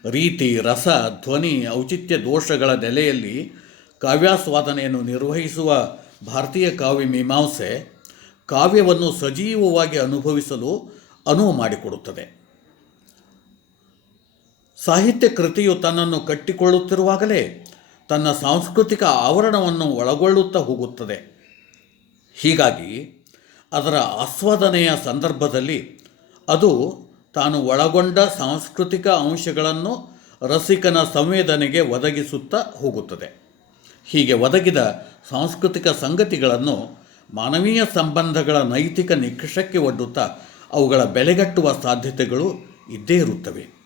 ರೀತಿ, ರಸ, ಧ್ವನಿ, ಔಚಿತ್ಯ ದೋಷಗಳ ನೆಲೆಯಲ್ಲಿ ಕಾವ್ಯಾಸ್ವಾದನೆಯನ್ನು ನಿರ್ವಹಿಸುವ ಭಾರತೀಯ ಕಾವ್ಯಮೀಮಾಂಸೆ ಕಾವ್ಯವನ್ನು ಸಜೀವವಾಗಿ ಅನುಭವಿಸಲು ಅನುವು ಮಾಡಿಕೊಡುತ್ತದೆ. ಸಾಹಿತ್ಯ ಕೃತಿಯು ತನ್ನನ್ನು ಕಟ್ಟಿಕೊಳ್ಳುತ್ತಿರುವಾಗಲೇ ತನ್ನ ಸಾಂಸ್ಕೃತಿಕ ಆವರಣವನ್ನು ಒಳಗೊಳ್ಳುತ್ತಾ ಹೋಗುತ್ತದೆ. ಹೀಗಾಗಿ ಅದರ ಆಸ್ವಾದನೆಯ ಸಂದರ್ಭದಲ್ಲಿ ಅದು ತಾನು ಒಳಗೊಂಡ ಸಾಂಸ್ಕೃತಿಕ ಅಂಶಗಳನ್ನು ರಸಿಕನ ಸಂವೇದನೆಗೆ ಒದಗಿಸುತ್ತಾ ಹೋಗುತ್ತದೆ. ಹೀಗೆ ಒದಗಿದ ಸಾಂಸ್ಕೃತಿಕ ಸಂಗತಿಗಳನ್ನು ಮಾನವೀಯ ಸಂಬಂಧಗಳ ನೈತಿಕ ನಿಕಷಕ್ಕೆ ಒಡ್ಡುತ್ತಾ ಅವುಗಳ ಬೆಲೆಗಟ್ಟುವ ಸಾಧ್ಯತೆಗಳು ಇದ್ದೇ ಇರುತ್ತವೆ.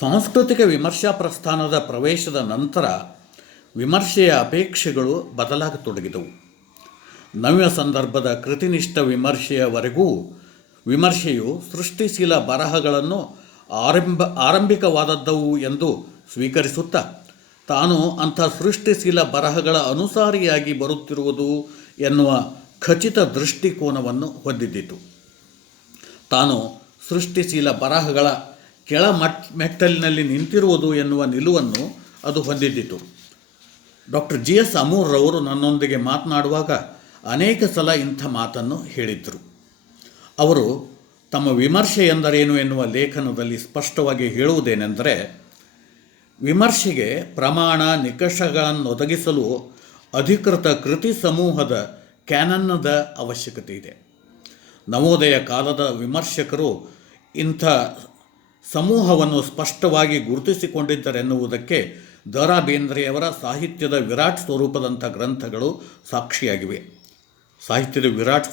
ಸಾಂಸ್ಕೃತಿಕ ವಿಮರ್ಶಾ ಪ್ರಸ್ಥಾನದ ಪ್ರವೇಶದ ನಂತರ ವಿಮರ್ಶೆಯ ಅಪೇಕ್ಷೆಗಳು ಬದಲಾಗತೊಡಗಿದವು. ನವ್ಯ ಸಂದರ್ಭದ ಕೃತಿನಿಷ್ಠ ವಿಮರ್ಶೆಯವರೆಗೂ ವಿಮರ್ಶೆಯು ಸೃಷ್ಟಿಶೀಲ ಬರಹಗಳನ್ನು ಆರಂಭಿಕವಾದದ್ದವು ಎಂದು ಸ್ವೀಕರಿಸುತ್ತಾ ತಾನು ಅಂಥ ಸೃಷ್ಟಿಶೀಲ ಬರಹಗಳ ಅನುಸಾರಿಯಾಗಿ ಬರುತ್ತಿರುವುದು ಎನ್ನುವ ಖಚಿತ ದೃಷ್ಟಿಕೋನವನ್ನು ಹೊಂದಿದ್ದಿತು. ತಾನು ಸೃಷ್ಟಿಶೀಲ ಬರಹಗಳ ಮೆಟ್ಟಲಿನಲ್ಲಿ ನಿಂತಿರುವುದು ಎನ್ನುವ ನಿಲುವನ್ನು ಅದು ಹೊಂದಿದ್ದಿತು. ಡಾಕ್ಟರ್ GS ಅಮೂರ್ರವರು ನನ್ನೊಂದಿಗೆ ಮಾತನಾಡುವಾಗ ಅನೇಕ ಸಲ ಇಂಥ ಮಾತನ್ನು ಹೇಳಿದ್ದರು. ಅವರು ತಮ್ಮ ವಿಮರ್ಶೆ ಎಂದರೇನು ಎನ್ನುವ ಲೇಖನದಲ್ಲಿ ಸ್ಪಷ್ಟವಾಗಿ ಹೇಳುವುದೇನೆಂದರೆ, ವಿಮರ್ಶೆಗೆ ಪ್ರಮಾಣ ನಿಕಷಗಳನ್ನು ಒದಗಿಸಲು ಅಧಿಕೃತ ಕೃತಿ ಸಮೂಹದ ಕ್ಯಾನನ್ನದ ಅವಶ್ಯಕತೆ ಇದೆ. ನವೋದಯ ಕಾಲದ ವಿಮರ್ಶಕರು ಇಂಥ ಸಮೂಹವನ್ನು ಸ್ಪಷ್ಟವಾಗಿ ಗುರುತಿಸಿಕೊಂಡಿದ್ದರೆನ್ನುವುದಕ್ಕೆ ದ ರಾ ಬೇಂದ್ರೆಯವರ ಸಾಹಿತ್ಯದ ವಿರಾಟ್ ಸ್ವರೂಪದಂಥ ಗ್ರಂಥಗಳು ಸಾಕ್ಷಿಯಾಗಿವೆ. ಸಾಹಿತ್ಯದ ವಿರಾಟ್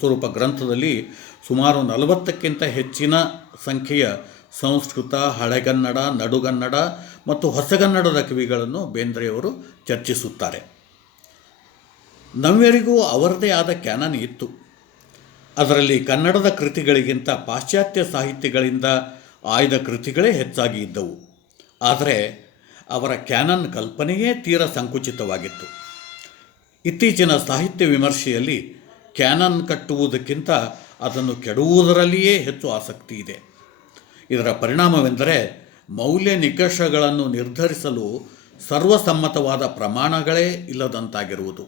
ಸ್ವರೂಪ ಗ್ರಂಥದಲ್ಲಿ ಸುಮಾರು 40ಕ್ಕಿಂತ ಹೆಚ್ಚಿನ ಸಂಖ್ಯೆಯ ಸಂಸ್ಕೃತ, ಹಳೆಗನ್ನಡ, ನಡುಗನ್ನಡ ಮತ್ತು ಹೊಸಗನ್ನಡದ ಕವಿಗಳನ್ನು ಬೇಂದ್ರೆಯವರು ಚರ್ಚಿಸುತ್ತಾರೆ. ನವ್ಯರಿಗೂ ಅವರದೇ ಆದ ಕ್ಯಾನನ್ ಇತ್ತು. ಅದರಲ್ಲಿ ಕನ್ನಡದ ಕೃತಿಗಳಿಗಿಂತ ಪಾಶ್ಚಾತ್ಯ ಸಾಹಿತ್ಯಗಳಿಂದ ಆಯ್ದ ಕೃತಿಗಳೇ ಹೆಚ್ಚಾಗಿ ಇದ್ದವು. ಆದರೆ ಅವರ ಕ್ಯಾನನ್ ಕಲ್ಪನೆಯೇ ತೀರ ಸಂಕುಚಿತವಾಗಿತ್ತು. ಇತ್ತೀಚಿನ ಸಾಹಿತ್ಯ ವಿಮರ್ಶೆಯಲ್ಲಿ ಕ್ಯಾನನ್ ಕಟ್ಟುವುದಕ್ಕಿಂತ ಅದನ್ನು ಕೆಡುವುದರಲ್ಲಿಯೇ ಹೆಚ್ಚು ಆಸಕ್ತಿ ಇದೆ. ಇದರ ಪರಿಣಾಮವೆಂದರೆ ಮೌಲ್ಯ ನಿಕಷಗಳನ್ನು ನಿರ್ಧರಿಸಲು ಸರ್ವಸಮ್ಮತವಾದ ಪ್ರಮಾಣಗಳೇ ಇಲ್ಲದಂತಾಗಿರುವುದು.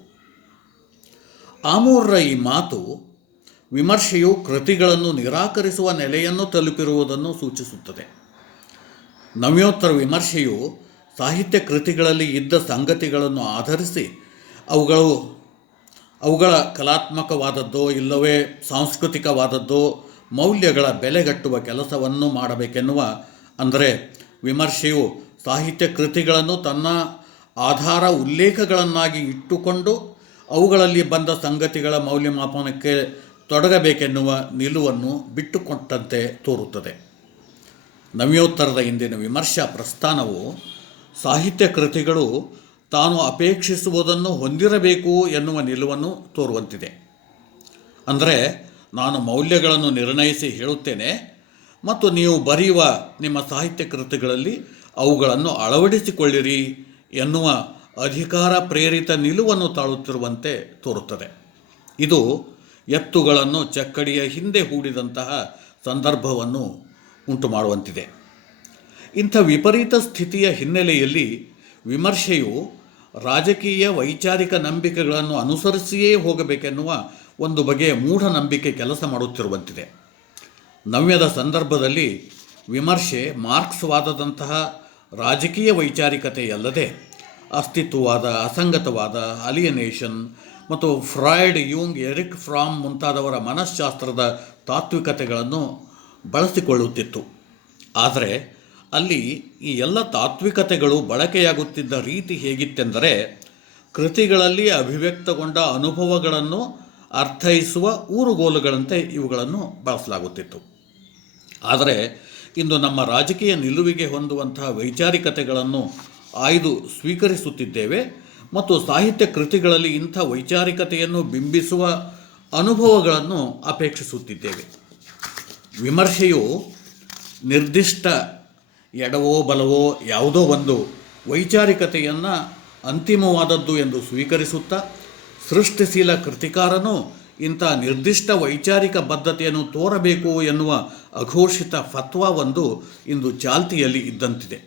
ಆಮೂರ್ರ ಈ ಮಾತು ವಿಮರ್ಶೆಯು ಕೃತಿಗಳನ್ನು ನಿರಾಕರಿಸುವ ನೆಲೆಯನ್ನು ತಲುಪಿರುವುದನ್ನು ಸೂಚಿಸುತ್ತದೆ. ನವ್ಯೋತ್ತರ ವಿಮರ್ಶೆಯು ಸಾಹಿತ್ಯ ಕೃತಿಗಳಲ್ಲಿ ಇದ್ದ ಸಂಗತಿಗಳನ್ನು ಆಧರಿಸಿ ಅವುಗಳ ಕಲಾತ್ಮಕವಾದದ್ದೋ ಇಲ್ಲವೇ ಸಾಂಸ್ಕೃತಿಕವಾದದ್ದೋ ಮೌಲ್ಯಗಳ ಬೆಲೆಗಟ್ಟುವ ಕೆಲಸವನ್ನು ಮಾಡಬೇಕೆನ್ನುವ, ಅಂದರೆ ವಿಮರ್ಶೆಯು ಸಾಹಿತ್ಯ ಕೃತಿಗಳನ್ನು ತನ್ನ ಆಧಾರ ಉಲ್ಲೇಖಗಳನ್ನಾಗಿ ಇಟ್ಟುಕೊಂಡು ಅವುಗಳಲ್ಲಿ ಬಂದ ಸಂಗತಿಗಳ ಮೌಲ್ಯಮಾಪನಕ್ಕೆ ತೊಡಗಬೇಕೆನ್ನುವ ನಿಲುವನ್ನು ಬಿಟ್ಟುಕೊಟ್ಟಂತೆ ತೋರುತ್ತದೆ. ನವ್ಯೋತ್ತರದ ಇಂದಿನ ವಿಮರ್ಶಾ ಪ್ರಸ್ಥಾನವು ಸಾಹಿತ್ಯ ಕೃತಿಗಳು ತಾನು ಅಪೇಕ್ಷಿಸುವುದನ್ನು ಹೊಂದಿರಬೇಕು ಎನ್ನುವ ನಿಲುವನ್ನು ತೋರುವಂತಿದೆ. ಅಂದರೆ ನಾನು ಮೌಲ್ಯಗಳನ್ನು ನಿರ್ಣಯಿಸಿ ಹೇಳುತ್ತೇನೆ ಮತ್ತು ನೀವು ಬರೆಯುವ ನಿಮ್ಮ ಸಾಹಿತ್ಯ ಕೃತಿಗಳಲ್ಲಿ ಅವುಗಳನ್ನು ಅಳವಡಿಸಿಕೊಳ್ಳಿರಿ ಎನ್ನುವ ಅಧಿಕಾರ ಪ್ರೇರಿತ ನಿಲುವನ್ನು ತಾಳುತ್ತಿರುವಂತೆ ತೋರುತ್ತದೆ. ಇದು ಎತ್ತುಗಳನ್ನು ಚಕ್ಕಡಿಯ ಹಿಂದೆ ಹೂಡಿದಂತಹ ಸಂದರ್ಭವನ್ನು ಉಂಟು ಮಾಡುವಂತಿದೆ. ಇಂಥ ವಿಪರೀತ ಸ್ಥಿತಿಯ ಹಿನ್ನೆಲೆಯಲ್ಲಿ ವಿಮರ್ಶೆಯು ರಾಜಕೀಯ ವೈಚಾರಿಕ ನಂಬಿಕೆಗಳನ್ನು ಅನುಸರಿಸಿಯೇ ಹೋಗಬೇಕೆನ್ನುವ ಒಂದು ಬಗೆಯ ಮೂಢನಂಬಿಕೆ ಕೆಲಸ ಮಾಡುತ್ತಿರುವಂತಿದೆ. ನವ್ಯದ ಸಂದರ್ಭದಲ್ಲಿ ವಿಮರ್ಶೆ ಮಾರ್ಕ್ಸ್ವಾದದಂತಹ ರಾಜಕೀಯ ವೈಚಾರಿಕತೆಯಲ್ಲದೆ ಅಸ್ತಿತ್ವವಾದ, ಅಸಂಗತವಾದ, ಅಲಿಯನೇಷನ್ ಮತ್ತು ಫ್ರಾಯ್ಡ್, ಯೂಂಗ್, ಎರಿಕ್ ಫ್ರಾಮ್ ಮುಂತಾದವರ ಮನಃಶಾಸ್ತ್ರದ ತಾತ್ವಿಕತೆಗಳನ್ನು ಬಳಸಿಕೊಳ್ಳುತ್ತಿತ್ತು. ಆದರೆ ಅಲ್ಲಿ ಈ ಎಲ್ಲ ತಾತ್ವಿಕತೆಗಳು ಬಳಕೆಯಾಗುತ್ತಿದ್ದ ರೀತಿ ಹೇಗಿತ್ತೆಂದರೆ ಕೃತಿಗಳಲ್ಲಿ ಅಭಿವ್ಯಕ್ತಗೊಂಡ ಅನುಭವಗಳನ್ನು ಅರ್ಥೈಸುವ ಊರುಗೋಲುಗಳಂತೆ ಇವುಗಳನ್ನು ಬಳಸಲಾಗುತ್ತಿತ್ತು. ಆದರೆ ಇಂದು ನಮ್ಮ ರಾಜಕೀಯ ನಿಲುವಿಗೆ ಹೊಂದುವಂತಹ ವೈಚಾರಿಕತೆಗಳನ್ನು ಆಯ್ದು ಸ್ವೀಕರಿಸುತ್ತಿದ್ದೇವೆ ಮತ್ತು ಸಾಹಿತ್ಯ ಕೃತಿಗಳಲ್ಲಿ ಇಂಥ ವೈಚಾರಿಕತೆಯನ್ನು ಬಿಂಬಿಸುವ ಅನುಭವಗಳನ್ನು ಅಪೇಕ್ಷಿಸುತ್ತಿದ್ದೇವೆ. ವಿಮರ್ಶೆಯು ನಿರ್ದಿಷ್ಟ ಎಡವೋ ಬಲವೋ ಯಾವುದೋ ಒಂದು ವೈಚಾರಿಕತೆಯನ್ನು ಅಂತಿಮವಾದದ್ದು ಎಂದು ಸ್ವೀಕರಿಸುತ್ತಾ ಸೃಷ್ಟಿಶೀಲ ಕೃತಿಕಾರನು ಇಂಥ ನಿರ್ದಿಷ್ಟ ವೈಚಾರಿಕ ಬದ್ಧತೆಯನ್ನು ತೋರಬೇಕು ಎನ್ನುವ ಅಘೋಷಿತ ಫತ್ವಾವೊಂದು ಇಂದು ಚಾಲ್ತಿಯಲ್ಲಿ ಇದ್ದಂತಿದೆ.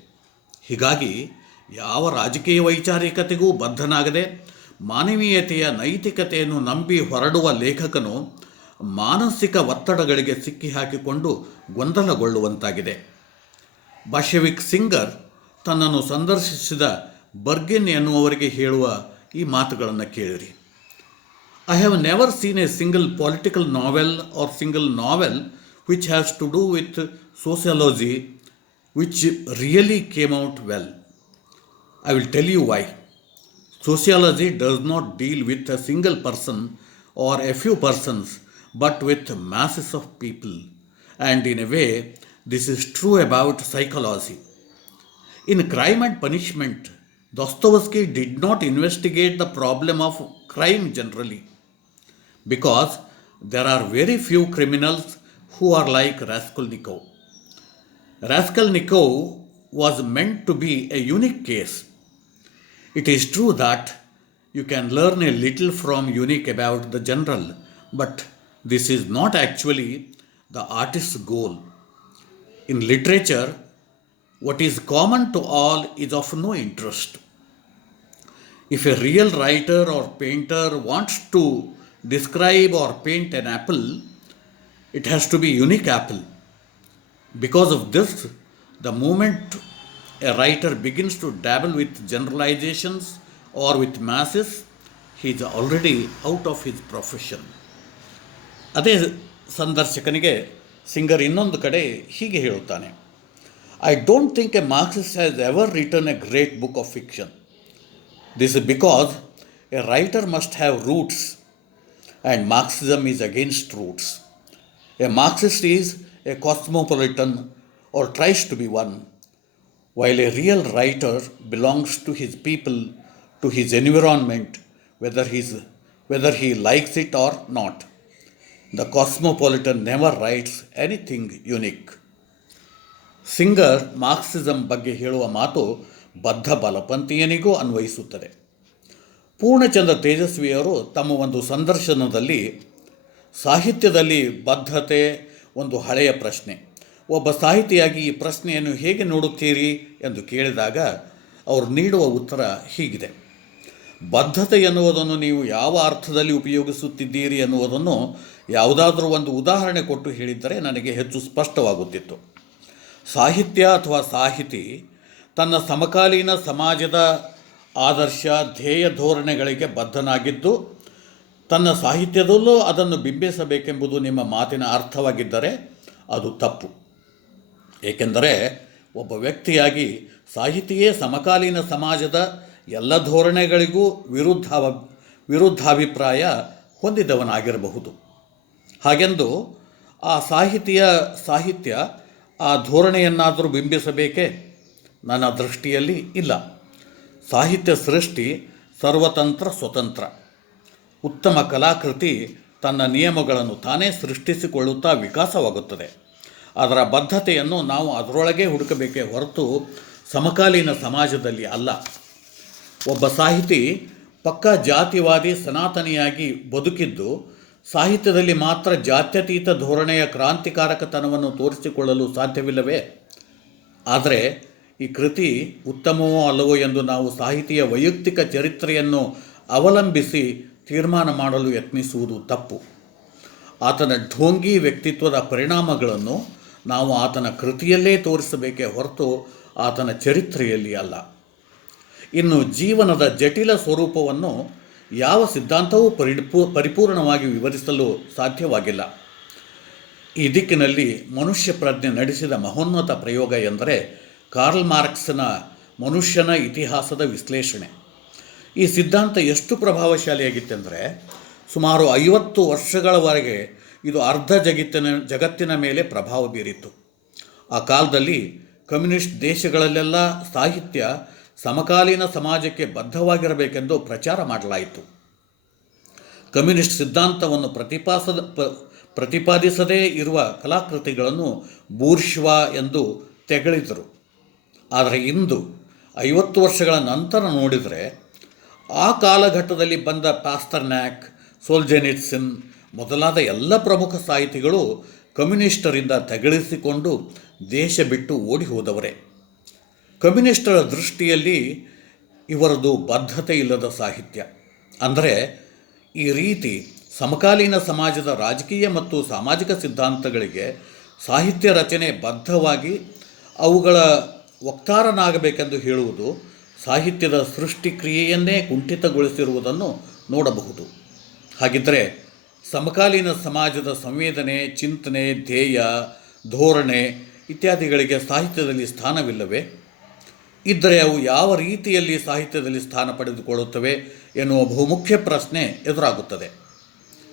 ಹೀಗಾಗಿ ಯಾವ ರಾಜಕೀಯ ವೈಚಾರಿಕತೆಗೂ ಬದ್ಧನಾಗದೆ ಮಾನವೀಯತೆಯ ನೈತಿಕತೆಯನ್ನು ನಂಬಿ ಹೊರಡುವ ಲೇಖಕನು ಮಾನಸಿಕ ಒತ್ತಡಗಳಿಗೆ ಸಿಕ್ಕಿ ಹಾಕಿಕೊಂಡು ಗೊಂದಲಗೊಳ್ಳುವಂತಾಗಿದೆ. ಬಾಲ್ಷೆವಿಕ್ ಸಿಂಗರ್ ತನ್ನನ್ನು ಸಂದರ್ಶಿಸಿದ ಬರ್ಗಿನ್ ಎನ್ನುವವರಿಗೆ ಹೇಳುವ ಈ ಮಾತುಗಳನ್ನು ಕೇಳಿರಿ. I have never seen a single political novel or single novel which has to do with sociology which really came out well. I will tell you why. Sociology does not deal with a single person or a few persons, but with masses of people. And in a way, this is true about psychology. In Crime and Punishment, Dostoevsky did not investigate the problem of crime generally, because there are very few criminals who are like Raskolnikov. Raskolnikov was meant to be a unique case. It is true that you can learn a little from unique about the general, but this is not actually the artist's goal. In literature, what is common to all is of no interest. If a real writer or painter wants to describe or paint an apple, it has to be unique apple. Because of this, the moment a writer begins to dabble with generalizations or with masses, he is already out of his profession. ಅದೇ ಸಂದರ್ಶಕನಿಗೆ ಸಿಂಗರ್ ಇನ್ನೊಂದು ಕಡೆ ಹೀಗೆ ಹೇಳುತ್ತಾನೆ, I don't think a Marxist has ever written a great book of fiction. This is because a writer must have roots and Marxism is against roots. A Marxist is a cosmopolitan or tries to be one, while a real writer belongs to his people, to his environment, whether he likes it or not. The cosmopolitan never writes anything unique. Singer Marxism ಬಗ್ಗೆ ಹೇಳುವ ಮಾತು ಬದ್ಧ ಬಲಪಂಥೀಯನಿಗೂ ಅನ್ವಯಿಸುತ್ತದೆ. ಪೂರ್ಣಚಂದ್ರ ತೇಜಸ್ವಿಯವರು ತಮ್ಮ ಒಂದು ಸಂದರ್ಶನದಲ್ಲಿ ಸಾಹಿತ್ಯದಲ್ಲಿ ಬದ್ಧತೆ ಒಂದು ಹಳೆಯ ಪ್ರಶ್ನೆ, ಒಬ್ಬ ಸಾಹಿತಿಯಾಗಿ ಈ ಪ್ರಶ್ನೆಯನ್ನು ಹೇಗೆ ನೋಡುತ್ತೀರಿ ಎಂದು ಕೇಳಿದಾಗ ಅವರು ನೀಡುವ ಉತ್ತರ ಹೀಗಿದೆ: ಬದ್ಧತೆ ಎನ್ನುವುದನ್ನು ನೀವು ಯಾವ ಅರ್ಥದಲ್ಲಿ ಉಪಯೋಗಿಸುತ್ತಿದ್ದೀರಿ ಎನ್ನುವುದನ್ನು ಯಾವುದಾದ್ರೂ ಒಂದು ಉದಾಹರಣೆ ಕೊಟ್ಟು ಹೇಳಿದ್ದರೆ ನನಗೆ ಹೆಚ್ಚು ಸ್ಪಷ್ಟವಾಗುತ್ತಿತ್ತು. ಸಾಹಿತ್ಯ ಅಥವಾ ಸಾಹಿತಿ ತನ್ನ ಸಮಕಾಲೀನ ಸಮಾಜದ ಆದರ್ಶ ಧ್ಯೇಯ ಧೋರಣೆಗಳಿಗೆ ಬದ್ಧನಾಗಿದ್ದು ತನ್ನ ಸಾಹಿತ್ಯದಲ್ಲೂ ಅದನ್ನು ಬಿಂಬಿಸಬೇಕೆಂಬುದು ನಿಮ್ಮ ಮಾತಿನ ಅರ್ಥವಾಗಿದ್ದರೆ ಅದು ತಪ್ಪು. ಏಕೆಂದರೆ ಒಬ್ಬ ವ್ಯಕ್ತಿಯಾಗಿ ಸಾಹಿತಿಯೇ ಸಮಕಾಲೀನ ಸಮಾಜದ ಎಲ್ಲ ಧೋರಣೆಗಳಿಗೂ ವಿರುದ್ಧಾಭಿಪ್ರಾಯ ಹೊಂದಿದವನಾಗಿರಬಹುದು. ಹಾಗೆಂದು ಆ ಸಾಹಿತ್ಯ ಆ ಧೋರಣೆಯನ್ನಾದರೂ ಬಿಂಬಿಸಬೇಕೇ? ನನ್ನ ದೃಷ್ಟಿಯಲ್ಲಿ ಇಲ್ಲ. ಸಾಹಿತ್ಯ ಸೃಷ್ಟಿ ಸರ್ವತಂತ್ರ ಸ್ವತಂತ್ರ. ಉತ್ತಮ ಕಲಾಕೃತಿ ತನ್ನ ನಿಯಮಗಳನ್ನು ತಾನೇ ಸೃಷ್ಟಿಸಿಕೊಳ್ಳುತ್ತಾ ವಿಕಾಸವಾಗುತ್ತದೆ. ಅದರ ಬದ್ಧತೆಯನ್ನು ನಾವು ಅದರೊಳಗೆ ಹುಡುಕಬೇಕೇ ಹೊರತು ಸಮಕಾಲೀನ ಸಮಾಜದಲ್ಲಿ ಅಲ್ಲ. ಒಬ್ಬ ಸಾಹಿತಿ ಪಕ್ಕಾ ಜಾತಿವಾದಿ ಸನಾತನಿಯಾಗಿ ಬದುಕಿದ್ದು ಸಾಹಿತ್ಯದಲ್ಲಿ ಮಾತ್ರ ಜಾತ್ಯತೀತ ಧೋರಣೆಯ ಕ್ರಾಂತಿಕಾರಕತನವನ್ನು ತೋರಿಸಿಕೊಳ್ಳಲು ಸಾಧ್ಯವಿಲ್ಲವೇ? ಆದರೆ ಈ ಕೃತಿ ಉತ್ತಮವೋ ಅಲ್ಲವೋ ಎಂದು ನಾವು ಸಾಹಿತಿಯ ವೈಯಕ್ತಿಕ ಚರಿತ್ರೆಯನ್ನು ಅವಲಂಬಿಸಿ ತೀರ್ಮಾನ ಮಾಡಲು ಯತ್ನಿಸುವುದು ತಪ್ಪು. ಆತನ ಢೋಂಗಿ ವ್ಯಕ್ತಿತ್ವದ ಪರಿಣಾಮಗಳನ್ನು ನಾವು ಆತನ ಕೃತಿಯಲ್ಲೇ ತೋರಿಸಬೇಕೇ ಹೊರತು ಆತನ ಚರಿತ್ರೆಯಲ್ಲಿ ಅಲ್ಲ. ಇನ್ನು ಜೀವನದ ಜಟಿಲ ಸ್ವರೂಪವನ್ನು ಯಾವ ಸಿದ್ಧಾಂತವೂ ಪರಿಪೂರ್ಣವಾಗಿ ವಿವರಿಸಲು ಸಾಧ್ಯವಾಗಿಲ್ಲ. ಈ ದಿಕ್ಕಿನಲ್ಲಿ ಮನುಷ್ಯ ಪ್ರಜ್ಞೆ ನಡೆಸಿದ ಮಹೋನ್ನತ ಪ್ರಯೋಗ ಎಂದರೆ ಕಾರ್ಲ್ ಮಾರ್ಕ್ಸ್ನ ಮನುಷ್ಯನ ಇತಿಹಾಸದ ವಿಶ್ಲೇಷಣೆ. ಈ ಸಿದ್ಧಾಂತ ಎಷ್ಟು ಪ್ರಭಾವಶಾಲಿಯಾಗಿತ್ತೆಂದರೆ ಸುಮಾರು 50 ವರ್ಷಗಳವರೆಗೆ ಇದು ಅರ್ಧ ಜಗತ್ತಿನ ಮೇಲೆ ಪ್ರಭಾವ ಬೀರಿತು. ಆ ಕಾಲದಲ್ಲಿ ಕಮ್ಯುನಿಸ್ಟ್ ದೇಶಗಳಲ್ಲೆಲ್ಲ ಸಾಹಿತ್ಯ ಸಮಕಾಲೀನ ಸಮಾಜಕ್ಕೆ ಬದ್ಧವಾಗಿರಬೇಕೆಂದು ಪ್ರಚಾರ ಮಾಡಲಾಯಿತು. ಕಮ್ಯುನಿಸ್ಟ್ ಸಿದ್ಧಾಂತವನ್ನು ಪ್ರತಿಪಾದಿಸದೇ ಇರುವ ಕಲಾಕೃತಿಗಳನ್ನು ಬೂರ್ಷ್ವಾ ಎಂದು ತೆಗಳಿದರು. ಆದರೆ ಇಂದು 50 ವರ್ಷಗಳ ನಂತರ ನೋಡಿದರೆ ಆ ಕಾಲಘಟ್ಟದಲ್ಲಿ ಬಂದ ಪಾಸ್ತರ್ನ್ಯಾಕ್, ಸೋಲ್ಜೆನಿಟ್ಸಿನ್ ಮೊದಲಾದ ಎಲ್ಲ ಪ್ರಮುಖ ಸಾಹಿತಿಗಳು ಕಮ್ಯುನಿಸ್ಟರಿಂದ ತೆಗಳಿಸಿಕೊಂಡು ದೇಶ ಬಿಟ್ಟು ಓಡಿ ಹೋದವರೇ. ಕಮ್ಯುನಿಸ್ಟರ ದೃಷ್ಟಿಯಲ್ಲಿ ಇವರದು ಬದ್ಧತೆ ಇಲ್ಲದ ಸಾಹಿತ್ಯ. ಅಂದರೆ ಈ ರೀತಿ ಸಮಕಾಲೀನ ಸಮಾಜದ ರಾಜಕೀಯ ಮತ್ತು ಸಾಮಾಜಿಕ ಸಿದ್ಧಾಂತಗಳಿಗೆ ಸಾಹಿತ್ಯ ರಚನೆ ಬದ್ಧವಾಗಿ ಅವುಗಳ ವಕ್ತಾರನಾಗಬೇಕೆಂದು ಹೇಳುವುದು ಸಾಹಿತ್ಯದ ಸೃಷ್ಟಿ ಕ್ರಿಯೆಯನ್ನೇ ಕುಂಠಿತಗೊಳಿಸಿರುವುದನ್ನು ನೋಡಬಹುದು. ಹಾಗಿದ್ದರೆ ಸಮಕಾಲೀನ ಸಮಾಜದ ಸಂವೇದನೆ, ಚಿಂತನೆ, ಧ್ಯೇಯ, ಧೋರಣೆ ಇತ್ಯಾದಿಗಳಿಗೆ ಸಾಹಿತ್ಯದಲ್ಲಿ ಸ್ಥಾನವಿಲ್ಲವೇ? ಇದ್ದರೆ ಅವು ಯಾವ ರೀತಿಯಲ್ಲಿ ಸಾಹಿತ್ಯದಲ್ಲಿ ಸ್ಥಾನ ಪಡೆದುಕೊಳ್ಳುತ್ತವೆ ಎನ್ನುವ ಬಹುಮುಖ್ಯ ಪ್ರಶ್ನೆ ಎದುರಾಗುತ್ತದೆ.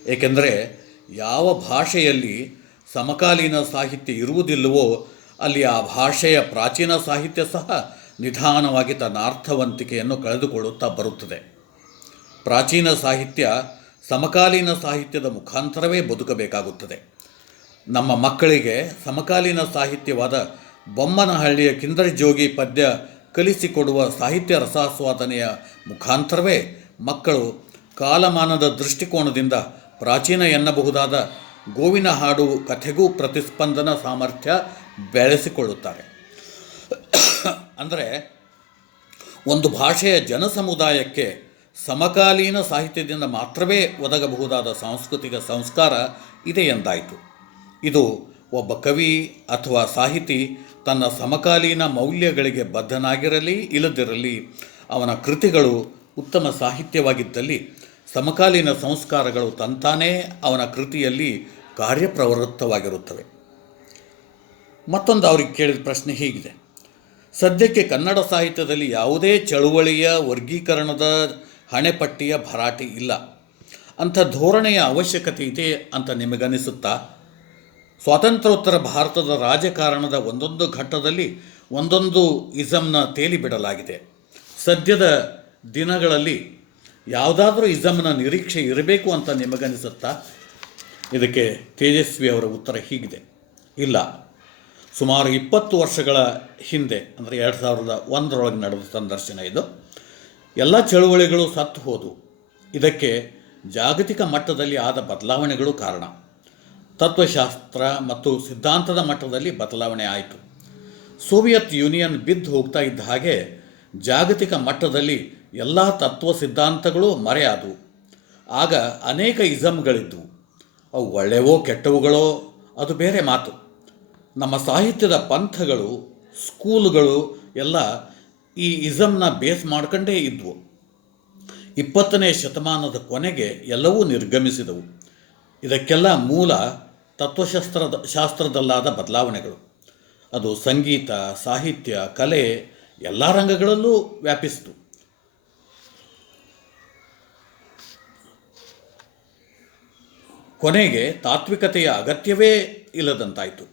ಏಕೆಂದರೆ ಯಾವ ಭಾಷೆಯಲ್ಲಿ ಸಮಕಾಲೀನ ಸಾಹಿತ್ಯ ಇರುವುದಿಲ್ಲವೋ ಅಲ್ಲಿ ಆ ಭಾಷೆಯ ಪ್ರಾಚೀನ ಸಾಹಿತ್ಯ ಸಹ ನಿಧಾನವಾಗಿ ತನ್ನ ಅರ್ಥವಂತಿಕೆಯನ್ನು ಕಳೆದುಕೊಳ್ಳುತ್ತಾ ಬರುತ್ತದೆ. ಪ್ರಾಚೀನ ಸಾಹಿತ್ಯ ಸಮಕಾಲೀನ ಸಾಹಿತ್ಯದ ಮುಖಾಂತರವೇ ಬದುಕಬೇಕಾಗುತ್ತದೆ. ನಮ್ಮ ಮಕ್ಕಳಿಗೆ ಸಮಕಾಲೀನ ಸಾಹಿತ್ಯವಾದ ಬೊಮ್ಮನಹಳ್ಳಿಯ ಕಿಂದರಿ ಜೋಗಿ ಪದ್ಯ ಕಲಿಸಿಕೊಡುವ ಸಾಹಿತ್ಯ ರಸಾಸ್ವಾದನೆಯ ಮುಖಾಂತರವೇ ಮಕ್ಕಳು ಕಾಲಮಾನದ ದೃಷ್ಟಿಕೋನದಿಂದ ಪ್ರಾಚೀನ ಎನ್ನಬಹುದಾದ ಗೋವಿನ ಹಾಡು ಕಥೆಗೂ ಪ್ರತಿಸ್ಪಂದನ ಸಾಮರ್ಥ್ಯ ಬೆಳೆಸಿಕೊಳ್ಳುತ್ತಾರೆ. ಅಂದರೆ ಒಂದು ಭಾಷೆಯ ಜನಸಮುದಾಯಕ್ಕೆ ಸಮಕಾಲೀನ ಸಾಹಿತ್ಯದಿಂದ ಮಾತ್ರವೇ ಒದಗಬಹುದಾದ ಸಾಂಸ್ಕೃತಿಕ ಸಂಸ್ಕಾರ ಇದೆ ಎಂದಾಯಿತು. ಇದು ಒಬ್ಬ ಕವಿ ಅಥವಾ ಸಾಹಿತಿ ತನ್ನ ಸಮಕಾಲೀನ ಮೌಲ್ಯಗಳಿಗೆ ಬದ್ಧನಾಗಿರಲಿ ಇಲ್ಲದಿರಲಿ ಅವನ ಕೃತಿಗಳು ಉತ್ತಮ ಸಾಹಿತ್ಯವಾಗಿದ್ದಲ್ಲಿ ಸಮಕಾಲೀನ ಸಂಸ್ಕಾರಗಳು ತಂತಾನೇ ಅವನ ಕೃತಿಯಲ್ಲಿ ಕಾರ್ಯಪ್ರವೃತ್ತವಾಗಿರುತ್ತವೆ. ಮತ್ತೊಂದು ಅವ್ರಿಗೆ ಕೇಳಿದ ಪ್ರಶ್ನೆ ಹೀಗಿದೆ: ಸದ್ಯಕ್ಕೆ ಕನ್ನಡ ಸಾಹಿತ್ಯದಲ್ಲಿ ಯಾವುದೇ ಚಳುವಳಿಯ ವರ್ಗೀಕರಣದ ಹಣೆಪಟ್ಟಿಯ ಭರಾಟೆ ಇಲ್ಲ. ಅಂಥ ಧೋರಣೆಯ ಅವಶ್ಯಕತೆ ಇದೆ ಅಂತ ನಿಮಗನಿಸುತ್ತಾ? ಸ್ವಾತಂತ್ರ್ಯೋತ್ತರ ಭಾರತದ ರಾಜಕಾರಣದ ಒಂದೊಂದು ಘಟ್ಟದಲ್ಲಿ ಒಂದೊಂದು ಇಸಮ್ನ ತೇಲಿ ಬಿಡಲಾಗಿದೆ. ಸದ್ಯದ ದಿನಗಳಲ್ಲಿ ಯಾವುದಾದ್ರೂ ಇಸಮ್ನ ನಿರೀಕ್ಷೆ ಇರಬೇಕು ಅಂತ ನಿಮಗನಿಸುತ್ತಾ? ಇದಕ್ಕೆ ತೇಜಸ್ವಿ ಅವರ ಉತ್ತರ ಹೀಗಿದೆ: ಇಲ್ಲ. ಸುಮಾರು 20 ವರ್ಷಗಳ ಹಿಂದೆ, ಅಂದರೆ 2001 ನಡೆದ ಸಂದರ್ಶನ ಇದು, ಎಲ್ಲ ಚಳುವಳಿಗಳು ಸತ್ತು ಹೋದವು. ಇದಕ್ಕೆ ಜಾಗತಿಕ ಮಟ್ಟದಲ್ಲಿ ಆದ ಬದಲಾವಣೆಗಳು ಕಾರಣ. ತತ್ವಶಾಸ್ತ್ರ ಮತ್ತು ಸಿದ್ಧಾಂತದ ಮಟ್ಟದಲ್ಲಿ ಬದಲಾವಣೆ ಆಯಿತು. ಸೋವಿಯತ್ ಯೂನಿಯನ್ ಬಿದ್ದು ಹೋಗ್ತಾ ಇದ್ದ ಹಾಗೆ ಜಾಗತಿಕ ಮಟ್ಟದಲ್ಲಿ ಎಲ್ಲ ತತ್ವ ಸಿದ್ಧಾಂತಗಳು ಮರೆಯಾದವು. ಆಗ ಅನೇಕ ಇಸಮ್ಗಳಿದ್ದವು. ಅವು ಒಳ್ಳೆಯವೋ ಕೆಟ್ಟವುಗಳೋ ಅದು ಬೇರೆ ಮಾತು. ನಮ್ಮ ಸಾಹಿತ್ಯದ ಪಂಥಗಳು, ಸ್ಕೂಲುಗಳು ಎಲ್ಲ ಈ ಇಸಮ್ನ ಬೇಸ್ ಮಾಡ್ಕೊಂಡೇ ಇದ್ವು. 20ನೇ ಶತಮಾನದ ಕೊನೆಗೆ ಎಲ್ಲವೂ ನಿರ್ಗಮಿಸಿದವು. ಇದಕ್ಕೆಲ್ಲ ಮೂಲ ಶಾಸ್ತ್ರದಲ್ಲಾದ ಬದಲಾವಣೆಗಳು. ಅದು ಸಂಗೀತ, ಸಾಹಿತ್ಯ, ಕಲೆ ಎಲ್ಲ ರಂಗಗಳಲ್ಲೂ ವ್ಯಾಪಿಸಿತು. ಕೊನೆಗೆ ತಾತ್ವಿಕತೆಯ ಅಗತ್ಯವೇ ಇಲ್ಲದಂತಾಯಿತು.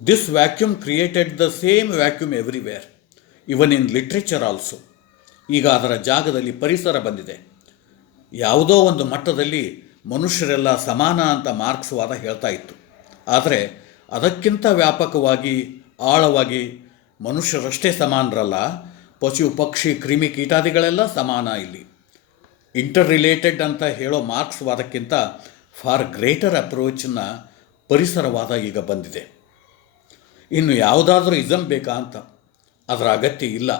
This vacuum created the same vacuum everywhere, even in literature also. ಈಗ ಅದರ ಜಾಗದಲ್ಲಿ ಪರಿಸರ ಬಂದಿದೆ. ಯಾವುದೋ ಒಂದು ಮಟ್ಟದಲ್ಲಿ ಮನುಷ್ಯರೆಲ್ಲ ಸಮಾನ ಅಂತ ಮಾರ್ಕ್ಸ್ ವಾದ ಹೇಳ್ತಾ ಇತ್ತು. ಆದರೆ ಅದಕ್ಕಿಂತ ವ್ಯಾಪಕವಾಗಿ, ಆಳವಾಗಿ ಮನುಷ್ಯರಷ್ಟೇ ಸಮಾನರಲ್ಲ, ಪಶು ಪಕ್ಷಿ ಕ್ರಿಮಿ ಕೀಟಾದಿಗಳೆಲ್ಲ ಸಮಾನ. ಇಲ್ಲಿ ಇಂಟರ್ ರಿಲೇಟೆಡ್ ಅಂತ ಹೇಳೋ ಮಾರ್ಕ್ಸ್ ವಾದಕ್ಕಿಂತ ಫಾರ್ ಗ್ರೇಟರ್ ಅಪ್ರೋಚನ್ನ ಪರಿಸರವಾದ ಈಗ ಬಂದಿದೆ. ಇನ್ನು ಯಾವುದಾದ್ರೂ ಇಸಮ್ ಬೇಕಾ ಅಂತ? ಅದರ ಅಗತ್ಯ ಇಲ್ಲ.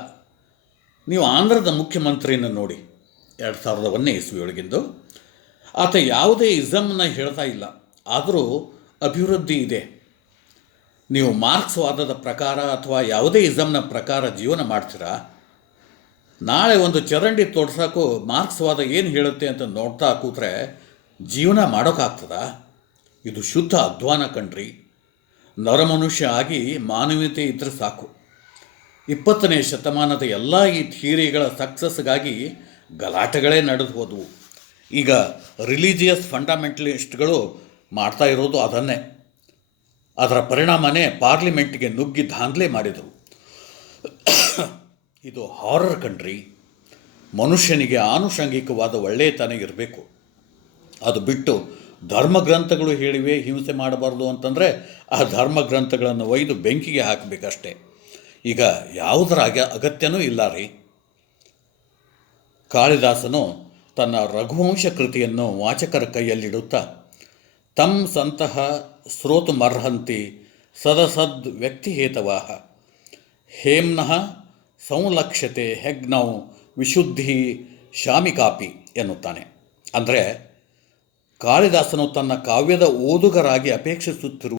ನೀವು ಆಂಧ್ರದ ಮುಖ್ಯಮಂತ್ರಿನ ನೋಡಿ, 2001 ಇಸ್ವಿಯೊಳಗಿಂದು. ಆತ ಯಾವುದೇ ಇಸಮ್ನ ಹೇಳ್ತಾ ಇಲ್ಲ, ಆದರೂ ಅಭಿವೃದ್ಧಿ ಇದೆ. ನೀವು ಮಾರ್ಕ್ಸ್ ವಾದದ ಪ್ರಕಾರ ಅಥವಾ ಯಾವುದೇ ಇಸಮ್ನ ಪ್ರಕಾರ ಜೀವನ ಮಾಡ್ತೀರಾ? ನಾಳೆ ಒಂದು ಚರಂಡಿ ತೋಡ್ಸೋಕ್ಕೂ ಮಾರ್ಕ್ಸ್ ವಾದ ಏನು ಹೇಳುತ್ತೆ ಅಂತ ನೋಡ್ತಾ ಕೂತ್ರೆ ಜೀವನ ಮಾಡೋಕ್ಕಾಗ್ತದಾ? ಇದು ಶುದ್ಧ ಅಧ್ವಾನ ಕಣ್ರಿ. ನರಮನುಷ್ಯ ಆಗಿ ಮಾನವೀಯತೆ ಇದ್ದರೆ ಸಾಕು. 20ನೇ ಶತಮಾನದ ಎಲ್ಲ ಈ ಥಿಯರಿಗಳ ಸಕ್ಸಸ್ಗಾಗಿ ಗಲಾಟೆಗಳೇ ನಡೆದು ಹೋದವು. ಈಗ ರಿಲಿಜಿಯಸ್ ಫಂಡಮೆಂಟಲಿಸ್ಟ್ಗಳು ಮಾಡ್ತಾ ಇರೋದು ಅದನ್ನೇ. ಅದರ ಪರಿಣಾಮನೇ ಪಾರ್ಲಿಮೆಂಟ್ಗೆ ನುಗ್ಗಿ ದಾಂಧಲೆ ಮಾಡಿದರು. ಇದು ಹಾರರ್ ಕಣ್ರಿ. ಮನುಷ್ಯನಿಗೆ ಆನುಷಂಗಿಕವಾದ ಒಳ್ಳೆಯತನ ಇರಬೇಕು. ಅದು ಬಿಟ್ಟು ಧರ್ಮಗ್ರಂಥಗಳು ಹೇಳಿವೆ ಹಿಂಸೆ ಮಾಡಬಾರ್ದು ಅಂತಂದರೆ ಆ ಧರ್ಮಗ್ರಂಥಗಳನ್ನು ಒಯ್ದು ಬೆಂಕಿಗೆ ಹಾಕಬೇಕಷ್ಟೆ. ಈಗ ಯಾವುದರ ಅಗತ್ಯನೂ ಇಲ್ಲ ರೀ. ಕಾಳಿದಾಸನು ತನ್ನ ರಘುವಂಶ ಕೃತಿಯನ್ನು ವಾಚಕರ ಕೈಯಲ್ಲಿಡುತ್ತಾ ತಮ್ ಸಂತಹ ಶ್ರೋತುಮರ್ಹಂತಿ ಸದಸದ್ ವ್ಯಕ್ತಿಹೇತವಾಹ ಹೇಮ್ನಃ ಸಂಲಕ್ಷ್ಯತೆ ಹೆಗ್ನೌ ವಿಶುದ್ಧಿ ಶಾಮಿಕಾಪಿ ಎನ್ನುತ್ತಾನೆ. ಅಂದರೆ ಕಾಳಿದಾಸನು ತನ್ನ ಕಾವ್ಯದ ಓದುಗರಾಗಿ ಅಪೇಕ್ಷಿಸುತ್ತಿರುವ